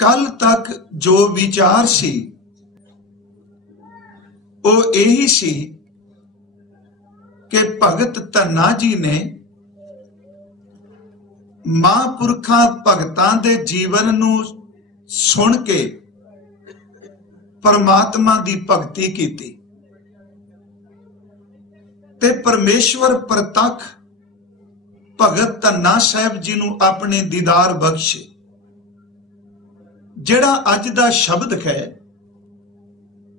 कल तक जो विचार सी वो यही सी कि भगत धन्ना जी ने महापुरखा भगतां दे जीवन नू सुन के परमात्मा दी भगती कीती ते परमेश्वर प्रतख भगत धन्ना साहब जी नू अपने दीदार बख्शे। जिहड़ा अज दा शब्द है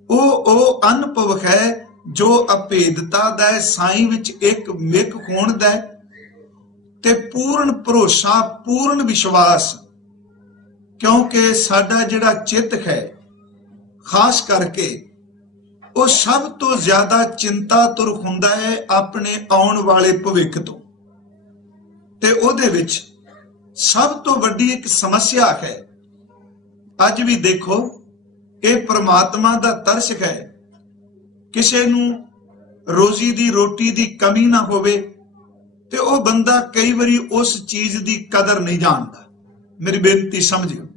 वो अनुभव है जो अभेदता दा साई विच एक मिक होण दा ते पूर्ण भरोसा पूर्ण विश्वास, क्योंकि साडा जिहड़ा चित्त है खास करके वो सब तो ज्यादा चिंतातुर हुंदा है अपने आउण वाले भविख तो, ते उहदे विच सब तो वड्डी एक समस्या है। अज भी देखो ये परमात्मा दा तरस है, किसे नू रोजी दी रोटी दी कमी ना होवे ते ओ बंदा कई बारी उस चीज दी कदर नहीं जानता। मेरी बेनती समझियो,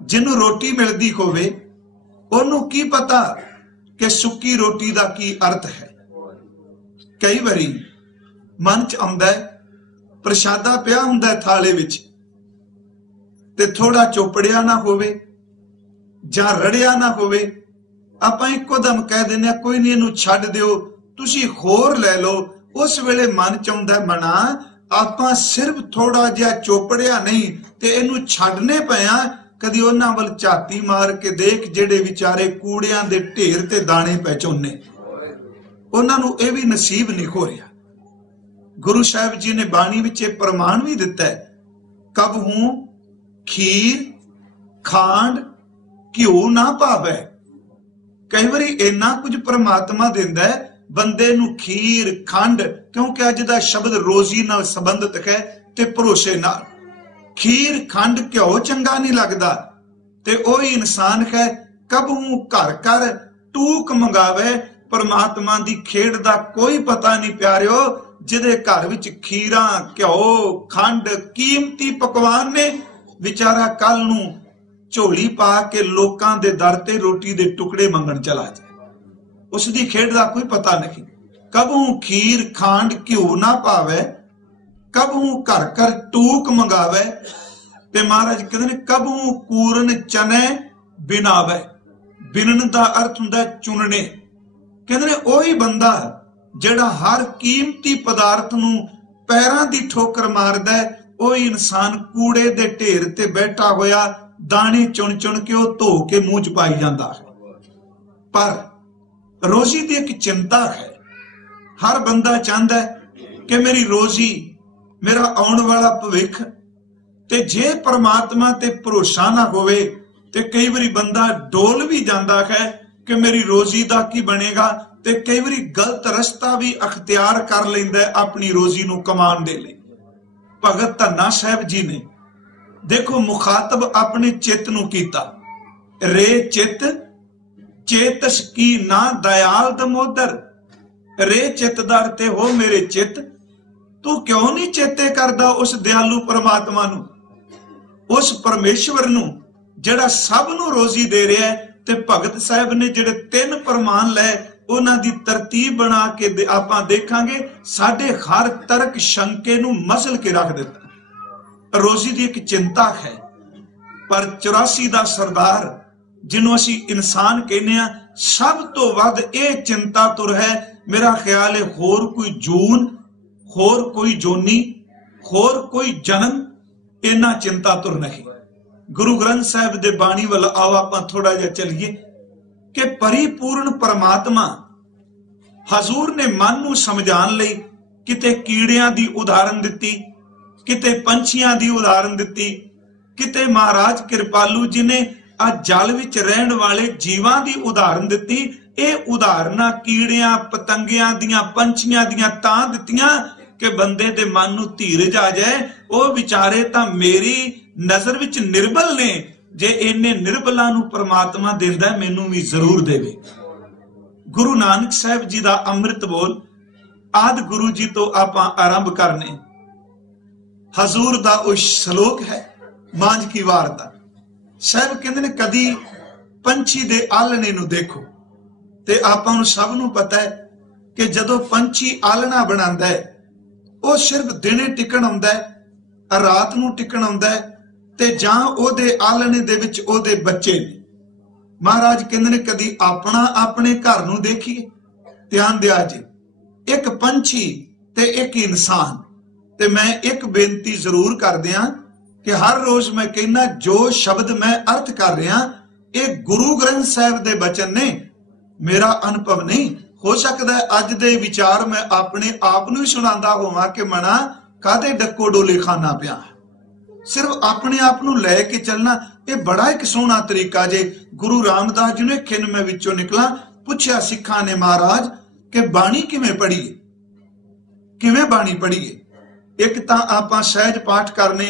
जिन्हों रोटी मिलती होवे ओनू की पता कि सुक्की रोटी दा की अर्थ है। कई बारी मन च आउंदा है प्रशादा पिया हुंदा है थाले विच ते थोड़ा चोपड़िया ना होवे जां रड़िया ना होवे, आपां इक्को दम कह दिंदे कोई नहीं इहनूं छड्ड दिओ तुसीं होर लै लो। उस वेले मन च आउंदा मना आपां सिर्फ थोड़ा जिहा चोपड़िया नहीं ते इहनूं छड्डने पिया। कदी उन्हां वल झाती मार के देख जिहड़े विचारे कूड़ियां दे ढेर ते दाणे पै झोने, उन्हां नूं इह भी नसीब नहीं हो रिहा। गुरु साहिब जी ने बाणी विच प्रमाण भी दिता है, कबहूं खीर खांड घिओ ना पावे। कई बारी इन्ना कुछ परमात्मा दिंदा है बंदे नूं खीर खंड, क्योंकि अज दा शब्द रोजी नाल संबंधित है ते भरोसे नाल। खीर खंड घिओ चंगा नहीं लगदा ते ओही इंसान है कबहूं घर घर टूक मंगावे। परमात्मा दी खेड़ दा कोई पता नहीं प्यारिओ, जिहदे घर विच खीरां घिओ खंड कीमती पकवान ने, विचारा कल नूं झोली पा के लोकां दे दर ते रोटी दे टुकड़े मंगण चला जाए, उसदी खेड़ दा कोई पता नहीं। कबहूं खीर खांड घिओ ना पावे, कबहूं घर घर टूक मंगावे ते महाराज कहते ने कबहूं पूरन चने बिनावे। बिनन दा अर्थ हुंदा चुनने। कहते ने ओही बंदा जिहड़ा हर कीमती पदार्थ नूं पैरां दी ठोकर मारदा है, ओही इंसान कूड़े दे ढेर ते बैठा होया दाने चुन चुन के वो धो के मुंह च पाई जाता है। पर रोजी की एक चिंता है, हर बंदा चाहता है कि मेरी रोजी मेरा आउण वाला भविख, ते जे परमात्मा ते भरोसा ना होवे ते कई बारी बंदा डोल भी जाता है कि मेरी रोजी दा की बनेगा, ते कई बारी गलत रस्ता भी अख्तियार कर लैंदा है अपनी रोजी नूं कमान दे लई। भगत धन्ना साहब जी ने देखो मुखातब अपने चित्त नूं कीता, रे चित चेतस की ना दयाल दमोदर। रे चितदार ते हो मेरे चित, तू क्यों नहीं चेते करदा उस दयालु परमात्मा नूं, उस परमेश्वर नूं जिहड़ा सब नूं रोजी दे रहा है। ते भगत साहब ने जिहड़े 3 प्रमाण लै उन्हां दी तरतीब बना के आपां देखांगे, साडे हर तर्क शंके नूं मसल के रख दिता। रोजी की एक चिंता है, पर 84 दा सरदार जिन्हों असी इंसान कहने आ, सब तो वध यह चिंता तुर है। मेरा ख्याल है होर कोई जून, होर कोई जोनी, होर कोई जन्म इन्ना चिंता तुर नहीं। गुरु ग्रंथ साहिब दे बाणी वाल आओ आपां थोड़ा जिहा चलिए कि परिपूर्ण परमात्मा हजूर ने मन नूं समझाण लई किते कीड़ियां दी उदाहरण दिती, किते पंछियां दी उदाहरण दिती, किते महाराज कृपालू जी ने आ जल विच रहण वाले जीवां दी उदाहरण दिती। ये उदाहरणां कीड़ियां पतंगियां दियां पंछियां दियां तां दित्तियां कि बंदे दे मन नूं धीरज आ जाए, ओ विचारे तां मेरी नजर विच निर्बल ने, जे इन्ने निर्बलां नूं परमात्मा दिंदा मैनूं भी जरूर देवे। गुरु नानक साहिब जी दा अमृत बोल आदि गुरु जी तो आपां आरंभ करने। हजूर दा उस श्लोक है मांझ की वार दा, ਸਾਹਿਬ ਕਹਿੰਦੇ ਨੇ ਕਦੀ ਪੰਛੀ ਦੇ ਆਲਣੇ ਨੂੰ ਦੇਖੋ, ਤੇ ਆਪਾਂ ਨੂੰ ਸਭ ਨੂੰ ਪਤਾ ਹੈ ਕਿ ਜਦੋਂ ਪੰਛੀ ਆਲਣਾ ਬਣਾਉਂਦਾ ਹੈ ਉਹ ਸਿਰਫ ਦਿਨੇ ਟਿਕਣ ਆਉਂਦਾ ਹੈ, ਰਾਤ ਨੂੰ ਟਿਕਣ ਆਉਂਦਾ ਹੈ, ਤੇ ਜਾਂ ਉਹਦੇ ਆਲਣੇ ਦੇ ਵਿੱਚ ਉਹਦੇ ਬੱਚੇ ਨੇ। ਮਹਾਰਾਜ ਕਹਿੰਦੇ ਨੇ ਕਦੀ ਆਪਣਾ ਆਪਣੇ ਘਰ ਨੂੰ ਦੇਖੀਏ। ਧਿਆਨ ਦਿਆ ਜੀ, ਇੱਕ ਪੰਛੀ ਤੇ ਇੱਕ ਇਨਸਾਨ। ਤੇ ਮੈਂ ਇੱਕ ਬੇਨਤੀ ਜ਼ਰੂਰ ਕਰਦਿਆਂ ਕਿ ਹਰ ਰੋਜ਼ ਮੈਂ ਕਹਿੰਦਾ ਜੋ ਸ਼ਬਦ ਮੈਂ ਅਰਥ ਕਰ ਰਿਹਾ ਇਹ ਗੁਰੂ ਗ੍ਰੰਥ ਸਾਹਿਬ ਦੇ ਬਚਨ ਨੇ, ਮੇਰਾ ਅਨੁਭਵ ਨਹੀਂ। ਹੋ ਸਕਦਾ ਅੱਜ ਦੇ ਵਿਚਾਰ ਮੈਂ ਆਪਣੇ ਆਪ ਨੂੰ ਹੀ ਸੁਣਾਉਂਦਾ ਹੋਵਾਂ ਕਿ ਮਨਾ ਕਾਦੇ ਡੱਕੋ ਡੋਲੇ ਖਾਣਾ ਪਿਆ। ਸਿਰਫ ਆਪਣੇ ਆਪ ਨੂੰ ਲੈ ਕੇ ਚੱਲਣਾ ਇਹ ਬੜਾ ਇੱਕ ਸੋਹਣਾ ਤਰੀਕਾ ਜੇ। ਗੁਰੂ ਰਾਮਦਾਸ ਜੀ ਨੇ ਖਿੰਨ ਮੈਂ ਵਿੱਚੋਂ ਨਿਕਲਾ, ਪੁੱਛਿਆ ਸਿੱਖਾਂ ਨੇ ਮਹਾਰਾਜ ਕਿ ਬਾਣੀ ਕਿਵੇਂ ਪੜ੍ਹੀਏ, ਕਿਵੇਂ ਬਾਣੀ ਪੜ੍ਹੀਏ। ਇੱਕ ਤਾਂ ਆਪਾਂ ਸਹਿਜ ਪਾਠ ਕਰਨੇ,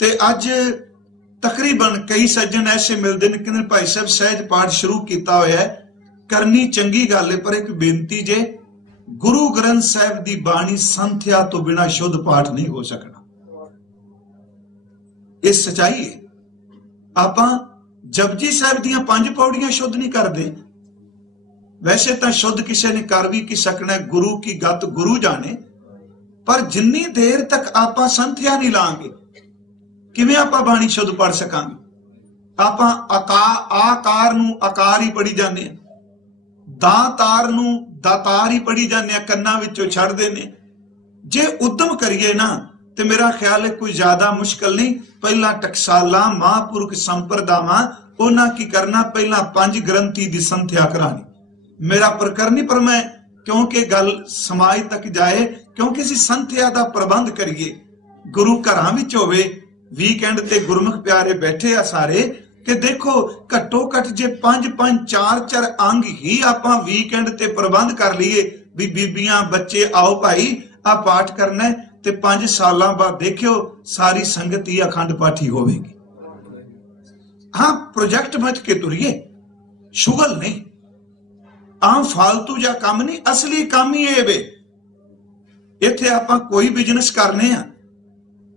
ਤੇ ਅੱਜ ਤਕਰੀਬਨ ਕਈ ਸੱਜਣ ਐਸੇ ਮਿਲਦੇ ਨੇ ਕਹਿੰਦੇ ਭਾਈ ਸਾਹਿਬ ਸਹਿਜ ਪਾਠ ਸ਼ੁਰੂ ਕੀਤਾ ਹੋਇਆ ਹੈ, ਕਰਨੀ ਚੰਗੀ ਗੱਲ ਹੈ, ਪਰ ਇੱਕ ਬੇਨਤੀ ਜੇ, ਗੁਰੂ ਗ੍ਰੰਥ ਸਾਹਿਬ ਦੀ ਬਾਣੀ ਸੰਥਿਆ ਤੋਂ ਬਿਨਾ ਸ਼ੁੱਧ ਪਾਠ ਨਹੀਂ ਹੋ ਸਕਣਾ। ਇਹ ਸਚਾਈ ਹੈ। ਆਪਾਂ ਜਪਜੀ ਸਾਹਿਬ ਦੀਆਂ 5 ਪੌੜੀਆਂ ਸ਼ੁੱਧ ਨਹੀਂ ਕਰਦੇ। ਵੈਸੇ ਤਾਂ ਸ਼ੁੱਧ ਕਿਸੇ ਨੇ ਕਰ ਵੀ ਕੀ ਸਕਣਾ, ਗੁਰੂ ਕੀ ਗਤ ਗੁਰੂ ਜਾਣੇ, ਪਰ ਜਿੰਨੀ ਦੇਰ ਤੱਕ ਆਪਾਂ ਸੰਥਿਆ ਨਹੀਂ ਲਾਂਗੇ ਕਿਵੇਂ ਆਪਾਂ ਬਾਣੀ ਸ਼ੁੱਧ ਪੜ ਸਕਾਂਗੇ। ਆਪਾਂ ਆਕਾਰ ਨੂੰ ਆਕਾਰ ਹੀ ਪੜੀ ਜਾਂਦੇ ਆ, ਦਾਤਾਰ ਨੂੰ ਦਾਤਾਰ ਹੀ ਪੜੀ ਜਾਂਦੇ ਆ, ਕੰਨਾਂ ਵਿੱਚੋਂ ਛੱਡਦੇ ਨੇ। ਜੇ ਉਦਮ ਕਰੀਏ ਨਾ ਤੇ ਮੇਰਾ ਖਿਆਲ ਹੈ ਕੋਈ ਜ਼ਿਆਦਾ ਮੁਸ਼ਕਲ ਨਹੀਂ। ਪਹਿਲਾਂ ਟਕਸਾਲਾਂ ਮਹਾਂਪੁਰਖ ਸੰਪਰਦਾਵਾਂ ਉਹਨਾਂ ਕੀ ਕਰਨਾ, ਪਹਿਲਾਂ 5 ਗ੍ਰੰਥੀ ਦੀ ਸੰਥਿਆ ਕਰਾਣੀ। ਮੇਰਾ ਪ੍ਰਕਰਨ ਨਹੀਂ, ਪਰ ਮੈਂ ਕਿਉਂਕਿ ਗੱਲ ਸਮਾਜ ਤੱਕ ਜਾਏ, ਕਿਉਂਕਿ ਅਸੀਂ ਸੰਥਿਆ ਦਾ ਪ੍ਰਬੰਧ ਕਰੀਏ। ਗੁਰੂ ਘਰਾਂ ਵਿੱਚ ਹੋਵੇ, ਵੀਕਐਂਡ ਤੇ ਗੁਰਮੁਖ ਪਿਆਰੇ ਬੈਠੇ ਆ ਸਾਰੇ, ਕਿ ਦੇਖੋ ਘੱਟੋ ਘੱਟ ਜੇ 5-5 4-4 ਅੰਗ ਹੀ ਆਪਾਂ ਵੀਕਐਂਡ ਤੇ ਪ੍ਰਬੰਧ ਕਰ ਲਈਏ ਵੀ ਬੀਬੀਆਂ ਬੱਚੇ ਆਓ ਭਾਈ ਆ ਪਾਠ ਕਰਨਾ, ਤੇ 5 ਸਾਲਾਂ ਬਾਅਦ ਦੇਖਿਓ ਸਾਰੀ ਸੰਗਤ ਹੀ ਅਖੰਡ ਪਾਠੀ ਹੋਵੇਗੀ। ਹਾਂ, ਪ੍ਰੋਜੈਕਟ ਮਚ ਕੇ ਤੁਰੀਏ, ਸ਼ੁਗਲ ਨਹੀਂ, ਆਮ ਫਾਲਤੂ ਜਾਂ ਕੰਮ ਨਹੀਂ, ਅਸਲੀ ਕੰਮ ਹੀ ਇਹ ਵੇ। ਇੱਥੇ ਆਪਾਂ ਕੋਈ ਬਿਜ਼ਨਸ ਕਰਨੇ ਆ,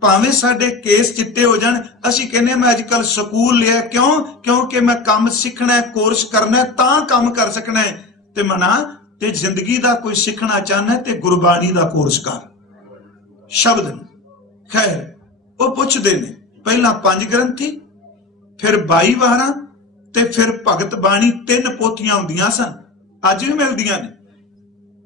ਭਾਵੇਂ ਸਾਡੇ ਕੇਸ ਚਿੱਟੇ ਹੋ ਜਾਣ, ਅਸੀਂ ਕਹਿੰਦੇ ਮੈਂ ਅੱਜ ਕੱਲ ਸਕੂਲ ਲਿਆ, ਕਿਉਂ? ਕਿਉਂਕਿ ਮੈਂ ਕੰਮ ਸਿੱਖਣਾ, ਕੋਰਸ ਕਰਨਾ, ਤਾਂ ਕੰਮ ਕਰ ਸਕਣਾ। ਤੇ ਮਨਾ ਤੇ ਜ਼ਿੰਦਗੀ ਦਾ ਕੋਈ ਸਿੱਖਣਾ ਚਾਹਨਾ ਤੇ ਗੁਰਬਾਣੀ ਦਾ ਕੋਰਸ ਕਰ, ਸ਼ਬਦ ਨੂੰ। ਖੈਰ ਉਹ ਪੁੱਛਦੇ ਨੇ ਪਹਿਲਾਂ 5 ਗ੍ਰੰਥੀ, ਫਿਰ 22 ਵਾਰਾਂ, ਤੇ ਫਿਰ ਭਗਤ ਬਾਣੀ 3 ਪੋਥੀਆਂ ਹੁੰਦੀਆਂ ਸਨ, ਅੱਜ ਵੀ ਮਿਲਦੀਆਂ ਨੇ।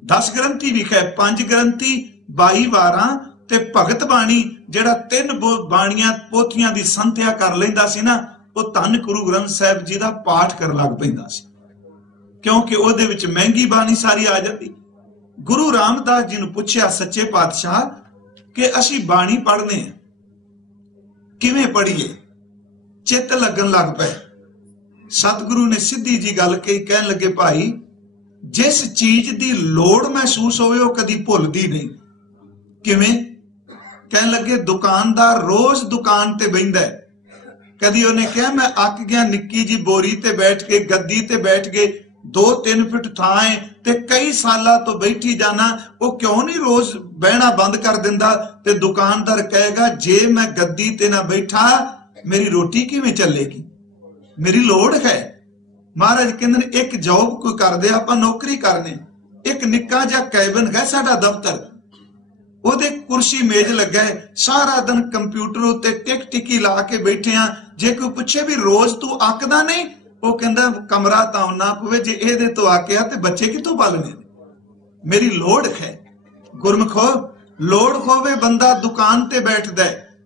10 ਗ੍ਰੰਥੀ ਵੀ ਖੈ 5 ਗ੍ਰੰਥੀ 22 ਵਾਰਾਂ ਤੇ ਭਗਤ ਬਾਣੀ ਜਿਹੜਾ 3 ਬਾਣੀਆਂ ਪੋਥੀਆਂ ਦੀ ਸੰਥਿਆ ਕਰ ਲੈਂਦਾ ਸੀ ਨਾ, ਉਹ ਧੰਨ ਗੁਰੂ ਗ੍ਰੰਥ ਸਾਹਿਬ ਜੀ ਦਾ ਪਾਠ ਕਰਨ ਲੱਗ ਪੈਂਦਾ ਸੀ, ਕਿਉਂਕਿ ਉਹਦੇ ਵਿੱਚ ਮਹਿੰਗੀ ਬਾਣੀ ਸਾਰੀ ਆ ਜਾਂਦੀ। ਗੁਰੂ ਰਾਮਦਾਸ ਜੀ ਨੂੰ ਪੁੱਛਿਆ ਸੱਚੇ ਪਾਤਸ਼ਾਹ ਕਿ ਅਸੀਂ ਬਾਣੀ ਪੜ੍ਹਨੇ ਆ, ਕਿਵੇਂ ਪੜ੍ਹੀਏ? ਚਿੱਤ ਲੱਗਣ ਲੱਗ ਪਏ। ਸਤਿਗੁਰੂ ਨੇ ਸਿੱਧੀ ਜੀ ਗੱਲ ਕਹੀ, ਕਹਿਣ ਲੱਗੇ ਭਾਈ ਜਿਸ ਚੀਜ਼ ਦੀ ਲੋੜ ਮਹਿਸੂਸ ਹੋਵੇ ਉਹ ਕਦੀ ਭੁੱਲਦੀ ਨਹੀਂ। ਕਿਵੇਂ? ਕਹਿਣ ਲੱਗੇ ਦੁਕਾਨਦਾਰ ਰੋਜ਼ ਦੁਕਾਨ ਤੇ ਬਹਿੰਦਾ ਹੈ, ਕਦੀ ਉਹਨੇ ਕਿਹਾ ਮੈਂ ਅੱਕ ਗਿਆ, ਨਿੱਕੀ ਜੀ ਬੋਰੀ ਤੇ ਬੈਠ ਕੇ, ਗੱਦੀ ਤੇ ਬੈਠ ਕੇ 2-3 ਫੁੱਟ ਥਾਂ ਹੈ ਤੇ ਕਈ ਸਾਲਾਂ ਤੋਂ ਬੈਠੀ ਜਾਣਾ, ਉਹ ਕਿਉਂ ਨਹੀਂ ਰੋਜ਼ ਬਹਿਣਾ ਬੰਦ ਕਰ ਦਿੰਦਾ? ਤੇ ਦੁਕਾਨਦਾਰ ਕਹੇਗਾ ਜੇ ਮੈਂ ਗੱਦੀ ਤੇ ਨਾ ਬੈਠਾ ਮੇਰੀ ਰੋਟੀ ਕਿਵੇਂ ਚੱਲੇਗੀ, ਮੇਰੀ ਲੋੜ ਹੈ। ਮਹਾਰਾਜ ਕਹਿੰਦੇ ਨੇ ਇੱਕ ਜੌਬ ਕੋਈ ਕਰਦੇ, ਆਪਾਂ ਨੌਕਰੀ ਕਰਨੇ, ਇੱਕ ਨਿੱਕਾ ਜਿਹਾ ਕੈਬਨ ਹੈ ਸਾਡਾ ਦਫ਼ਤਰ, ਉਹਦੇ ਕੁਰਸੀ ਮੇਜ਼ ਲੱਗਾ ਹੈ, ਸਾਰਾ ਦਿਨ ਕੰਪਿਊਟਰ ਉੱਤੇ ਟਿਕ ਟਿਕੀ ਲਾ ਕੇ ਬੈਠੇ ਆ। ਜੇ ਕੋਈ ਪੁੱਛੇ ਵੀ ਰੋਜ਼ ਤੂੰ ਅੱਕਦਾ ਨਹੀਂ, ਉਹ ਕਹਿੰਦਾ ਕਮਰਾ ਤਾਂ ਨਾ ਪਵੇ, ਜੇ ਇਹਦੇ ਤੋਂ ਆਕਿਆ ਤੇ ਬੱਚੇ ਕਿੱਥੋਂ ਪਾਲਣੇ? ਮੇਰੀ ਲੋੜ ਹੈ। ਗੁਰਮਖੋ ਲੋੜ ਹੋਵੇ ਬੰਦਾ ਦੁਕਾਨ ਤੇ ਬੈਠਦਾ ਹੈ,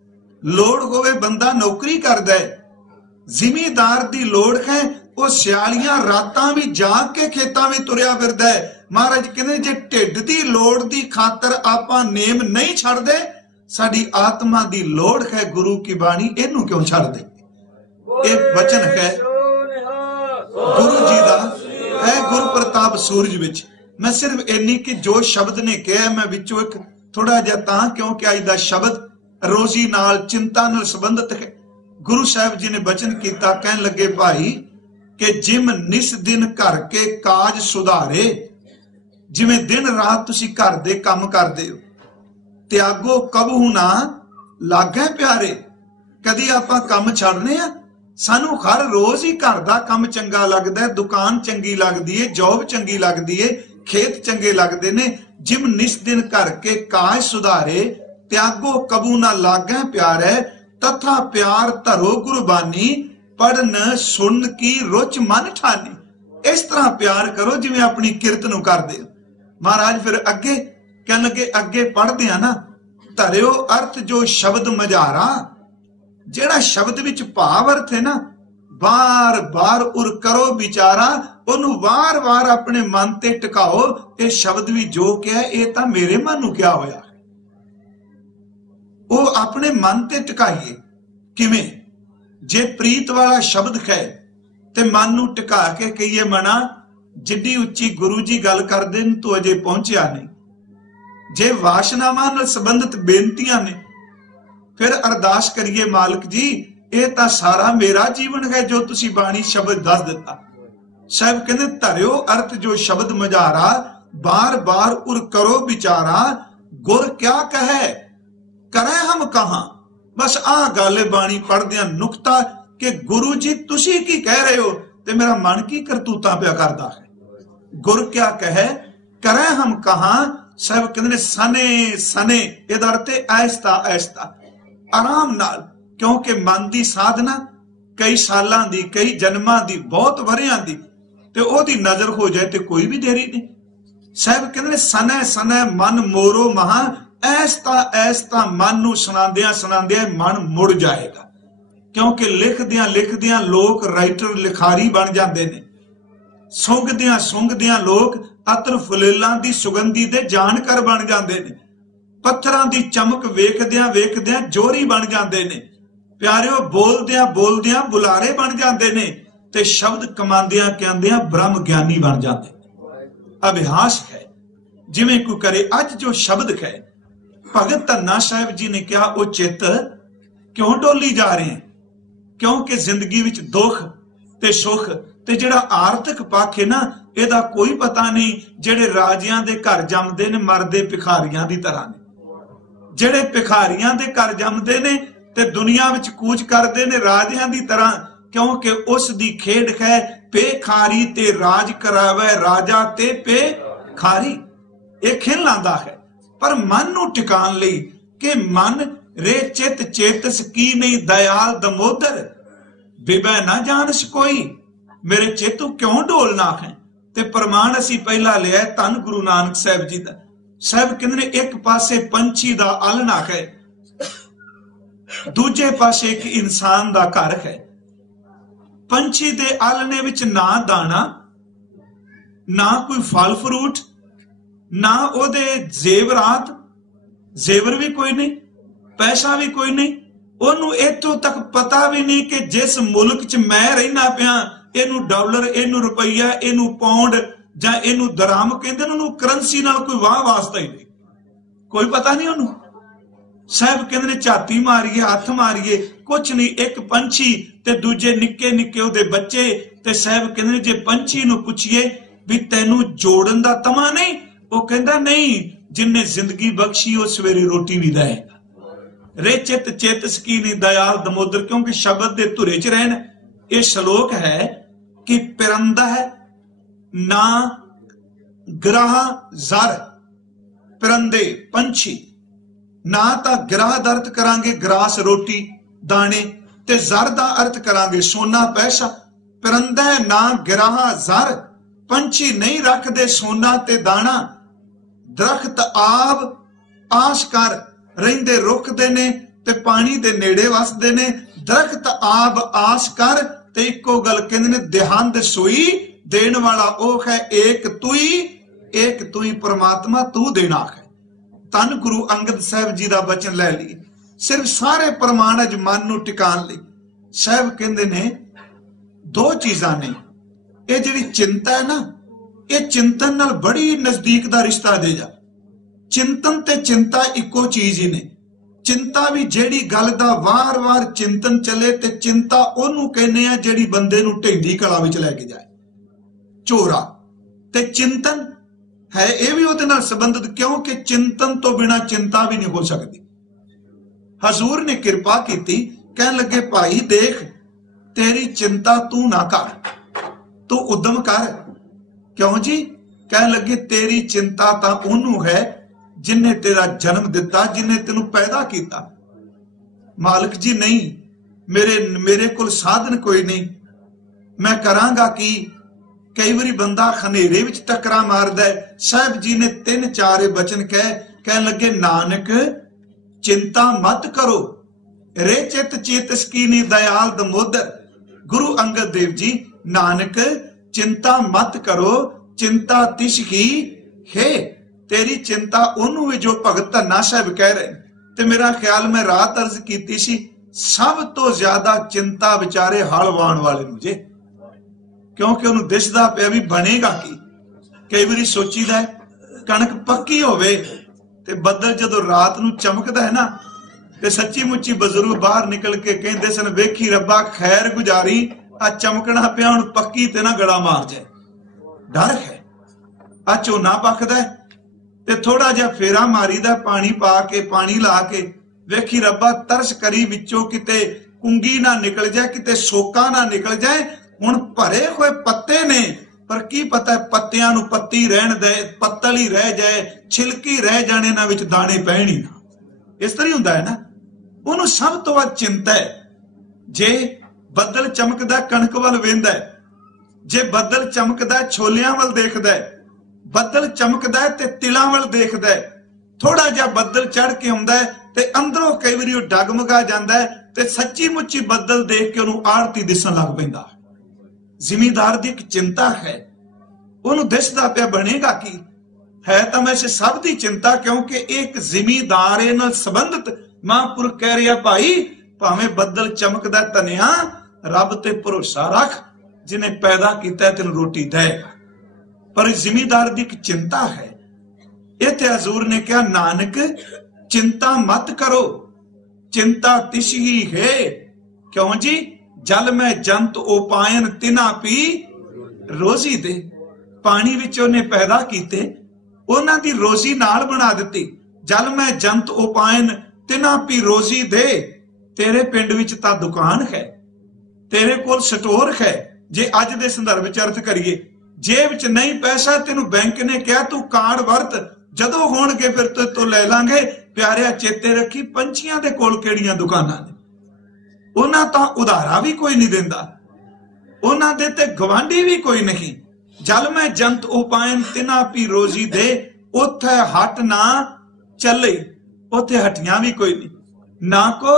ਲੋੜ ਹੋਵੇ ਬੰਦਾ ਨੌਕਰੀ ਕਰਦਾ ਹੈ। ਜ਼ਿਮੀਦਾਰ ਦੀ ਲੋੜ ਹੈ, ਉਹ ਸਿਆਲੀਆਂ ਰਾਤਾਂ ਵੀ ਜਾਗ ਕੇ ਖੇਤਾਂ ਵਿੱਚ ਤੁਰਿਆ ਫਿਰਦਾ ਹੈ। ਮਹਾਰਾਜ ਕਹਿੰਦੇ ਜੇ ਢਿੱਡ ਦੀ ਲੋੜ ਦੀ ਖਾਤਰ ਆਪਾਂ ਨੇਮ ਨਹੀਂ ਛੱਡਦੇ, ਸਾਡੀ ਆਤਮਾ ਦੀ ਲੋੜ ਹੈ ਗੁਰੂ ਕੀ ਬਾਣੀ, ਇਹਨੂੰ ਕਿਉਂ ਛੱਡਦੇ? ਇਹ ਵਚਨ ਹੈ ਗੁਰੂ ਜੀ ਦਾ, ਹੈ ਗੁਰੂ ਪ੍ਰਤਾਪ ਸੂਰਜ ਵਿੱਚ। ਮੈਂ ਸਿਰਫ ਇੰਨੀ ਕਿ ਜੋ ਸ਼ਬਦ ਨੇ ਕਿਹਾ ਮੈਂ ਵਿੱਚੋਂ ਇੱਕ ਥੋੜਾ ਜਿਹਾ, ਤਾਂ ਕਿਉਂਕਿ ਅੱਜ ਦਾ ਸ਼ਬਦ ਰੋਜ਼ੀ ਨਾਲ ਚਿੰਤਾ ਨਾਲ ਸੰਬੰਧਿਤ ਹੈ। ਗੁਰੂ ਸਾਹਿਬ ਜੀ ਨੇ ਬਚਨ ਕੀਤਾ, ਕਹਿਣ ਲੱਗੇ ਭਾਈ ਕਿ ਜਿਮ ਨਿਸ ਦਿਨ ਘਰ ਕੇ ਕਾਜ ਸੁਧਾਰੇ, ਜਿਵੇਂ ਦਿਨ ਰਾਤ ਤੁਸੀਂ ਘਰ ਦੇ ਕੰਮ ਕਰਦੇ ਹੋ, ਤਿਆਗੋ ਕਬਹੂ ਨਾ ਲਾਗੇ ਪਿਆਰੇ। ਕਦੀ ਆਪਾਂ ਕੰਮ ਛੱਡਨੇ ਆ? सानू हर रोज ही घर का काम चंगा लगता है, दुकान चंगी लगती है, जॉब चंगी लगती है, खेत चंगे लगते ने। जिम निस दिन करके काज सुधारे, त्यागो कबू ना लागै प्यार है, तथा प्यार धरो कुर्बानी, पढ़न सुन की रुच मन ठानी। इस तरह प्यार करो जिवें अपनी किरत नूं करदे हो। महाराज फिर अगे कहन लगे, अगे पढ़दे आ ना, धरियो अर्थ जो शब्द मझारा, जेड़ा शब्द विच भाव अर्थ है ना, बार बार उर करो विचारा, ओनू बार बार अपने मन ते टिकाओ। ये शब्द भी जो क्या है, ये तां मेरे मन नूं क्या होया, वो अपने मन ते टिकाइए। किवें? जे प्रीत वाला शब्द कहे ते मन नूं टिका के कहिए, मना जिड्डी उच्ची गुरु जी गल करदे ने तू अजे पहुंचिया नहीं। जे वासनावां नाल संबंधित बेनतियां ने, फिर अरदास करिए, मालिक जी ये तां सारा मेरा जीवन है जो तुसी बाणी शब्द दस दिता। साहब कहते धरियो अर्थ जो शब्द मझारा, बार बार उर करो विचारा, गुर क्या कहे करें हम कहां। बस आ गल बाणी पढ़दियां नुकता कि गुरु जी तुसी की कह रहे हो ते मेरा मन की करतूता पिया करदा है। गुर क्या कहे करें हम कहां। साहब कहते सने सने, इहदा अर्थ है आहिस्ता आहिस्ता, आराम नाल, क्योंकि मन की साधना कई सालां दी, कई जन्मां दी, बहुत वरियां दी, ते ओदी नजर हो जाए तो कोई भी देरी नहीं। साहब कहते सने सने मन मोरो महा, ऐसता ऐसता मन नूं सुणांदियां सुणांदियां मन मुड़ जाएगा। क्योंकि लिखदियां लोग राइटर लिखारी बन जाते हैं, सुंघदियां लोग अतर फुलेलां दी सुगंधी दे जानकार बन जाते हैं, पत्थरां दी चमक वेखदियां जोरी बन जाते हैं। प्यारिओ बोलदियां बुलारे बन जाते हैं, ते शब्द कमांदियां कहंदियां ब्रह्म ज्ञानी बन जाते। अभ्यास है जिवें कोई करे। अज जो शब्द है, भगत धन्ना साहिब जी ने कहा, वो चित क्यों डोली जा रहे हैं? क्योंकि जिंदगी विच दुख ते सुख ते जिहड़ा आर्थिक पक्ष है ना, इहदा कोई पता नहीं। जिहड़े राजियां दे घर जमदे ने, मरदे भिखारियां दी तरह ने। जिहड़े भिखारियां दे घर जमदे ने ते दुनिया विच कूच करदे ने राजियां दी तरह, क्योंकि उस दी खेड है पेखारी ते राज करावे राजा ते पेखारी। ये खेल लांदा है। पर मन नूं टिकाण लई कि मन रे चित चेतस की नहीं दयाल दमोदर, बिबै ना जानस कोई, मेरे चेतू क्यों डोलना है। ते प्रमाण असी पहला लिया धन गुरु नानक साहब जी दा। साहब कहंदे एक पासे पंछी दा आलना है, दूजे पासे एक इंसान दा घर है। पंछी दे आलने विच ना दाना, ना कोई फल फ्रूट, ना ओदे जेवरात, जेवर भी कोई नहीं, पैसा भी कोई नहीं। ओनू इत्थों तक पता भी नहीं कि जिस मुल्क च मैं रहना पिया, इनू डॉलर, इनू रुपया, इनू पाउंड जां इनू दराम कहंदे ने, ओनू करंसी नाल कोई वाह वास्ता ही नहीं, कोई पता नहीं ओनू। साहब कहंदे ने झाती मारिए, हथ मारिए, कुछ नहीं। एक पंछी ते दूजे निक्के निक्के ओदे बच्चे। ते साहब कहंदे ने जे पंछी नू पुछिए भी तैनू जोड़न दा तमा नहीं, वो कहंदा नहीं, जिन्ने जिंदगी बख्शी वो सवेरे रोटी भी देगा। रे चित चेतस की नहीं दयाल दमोदर, क्योंकि शब्द दे धुरे च रहन। ये श्लोक है कि पिरंदा है ना ग्राह जर, पिरंदे पंछी ना ता ग्राह दा अर्थ करांगे ग्रास रोटी दाने, ते जर दा अर्थ करांगे सोना पैसा। पिरंदा है ना ग्राह जर, पंछी नहीं रखदे सोना ते दाना। दरख्त आब आस कर रहिंदे रुख दे ने ते पानी दे नेड़े वसदे ने। दरख्त आब आस कर ते इको गल कहंदे ने देहांत सोई देण वाला ओ है एक तू ही परमात्मा तू देना है। धन गुरु अंगद साहब जी दा वचन लै ली, सिर्फ सारे प्रमाण अज मन नूं टिकाण लई। साहब कहंदे ने दो चीजां ने, ये जिहड़ी चिंता है ना, ये चिंतन नाल बड़ी नजदीक दा रिश्ता दे जा। चिंतन ते चिंता इको चीज ही ने। चिंता भी जेड़ी गल दा वार वार चिंतन चले, ते चिंता ओनू कहने आ जेड़ी बंदे नू ढेंडी कला विच लैके जाए, चोरा। ते चिंतन है ये भी उहदे नाल संबंधित, क्योंकि चिंतन तो बिना चिंता भी नहीं हो सकती। हजूर ने कृपा की, कहन लगे भाई देख तेरी चिंता तू ना कर, तू उद्यम कर। क्यों जी? कह लगे तेरी चिंता तां ओनू है जिन्हें तेरा जन्म दिता, जिन्हें तेनू पैदा किया। मालिक जी नहीं, मेरे कोल साधन कोई नहीं, मैं करांगा की। कई बारी बंदा खनेरे विच टकरा मारदा है। साहब जी ने 3-4 बचन कह लगे, नानक चिंता मत करो, रे चित चेतस कीनी दयाल दमोदर। गुरु अंगद देव जी, नानक चिंता मत करो, चिंता तिश की है। तेरी चिंता ओनू है जो भगत धन्ना साहब कह रहे। ते मेरा ख्याल मैं रात अर्ज की सी, सब तो ज्यादा चिंता विचारे हल वाण वाले नूं जे, क्योंकि उन्होंने दिसदा पिया भी बनेगा की। कई बारी सोचीदा है कणक पक्की होवे ते बदल जदों रात नूं चमकदा है ना, ते सच्ची मुच्ची बजुर्ग बाहर निकल के कहंदे सन, वेखी रब्बा खैर गुजारी, आ चमकना पिया हुण पक्की ते ना गड़ा मार जाए। डर है। आ झोना पकदा है ते थोड़ा जिहा फेरा मारीदा, पानी पा के पानी ला के, वेखी रब्बा तरस करी विचों किते कुंगी ना निकल जाए, किते सोका ना निकल जाए। हुण भरे हुए पत्ते ने, पर की पता पत्तियां नूं पत्ती रहण दे, पत्तल ही रह जाए, छिलकी रह जाने ना विच दाने पैण ही ना। इस तरह हुंदा है ना। उहनूं सब तो वध चिंता है। जे बदल चमकदा कणक वल वेंदा है, जे बदल चमकदा छोलियां वल देखदा है, बदल चमकदा ते तिलां वल देखदा है। थोड़ा जिहा बदल चढ़ के आउंदा है ते अंदरों कई वारी ओह डगमगा जांदा है ते सच्ची मुच्ची बदल देख के उहनूं आड़ती दिसण लग पैंदा। जिमीदार दी एक चिंता है, उन्होंने दिसदा पिया बनेगा की है। तो वैसे सब दी चिंता, क्योंकि एक जिमीदार नाल संबंधित महापुरुष कह रहा, भाई भावें बदल चमकदा धनिया, रब ते भरोसा रख, जिन्हें पैदा किया तेन रोटी देगा। पर जिमीदार दी एक चिंता है। इत्थे हजूर ने कहा, नानक चिंता मत करो, चिंता तिश ही है। क्यों जी? जल में जंत उपायन तिना पी रोजी दे। पानी विच उहने पैदा कीते, उन्हां दी रोजी नाल बना दित्ती। जल में जंत उपायन तिना पी रोजी दे। तेरे पिंड विच तां दुकान है, तेरे कोल स्टोर है। जे अज दे संदर्भ च अर्थ करिए, जेब च नहीं पैसा, तेनू बैंक ने कहा तू कार्ड वरत, जदों होणगे फिर तो ले लांगे। प्यारिया चेते रखी, पंछियां दे कोल किहड़ियां दुकानां ने, उन्हां तां उधारा भी कोई नहीं देंदा, उन्हां दे ते गवांढी भी कोई नहीं। जल में जंत उपायन तिना पी रोजी दे। उथे हट ना चले, उथे हटियां भी कोई नहीं, ना को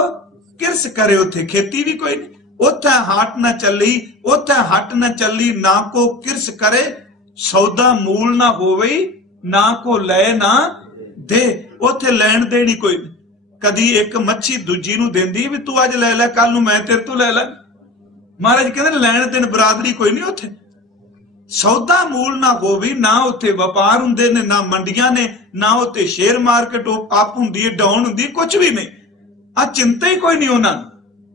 किरस करे, उथे खेती भी कोई नहीं। उथे हट ना चली, उथे हट ना चली, ना को किरस करे। सौदा मूल ना होवे, ना को ले ना दे। उथे लैण देनी कोई नहीं। कदी एक मच्छी दूजी नूं देंदी भी तू अज ले लै, कल नूं मैं तेरे तो ले लै। महाराज कहते लैण देन बरादरी कोई नहीं उथे। सौदा मूल ना होवी, ना उथे व्यापार हुंदे ने, ना मंडियां ने, ना उथे शेयर मार्केट अप हुंदी है, डाउन हुंदी, कुछ भी नहीं। आ चिंता ही कोई नहीं उन्हां नूं।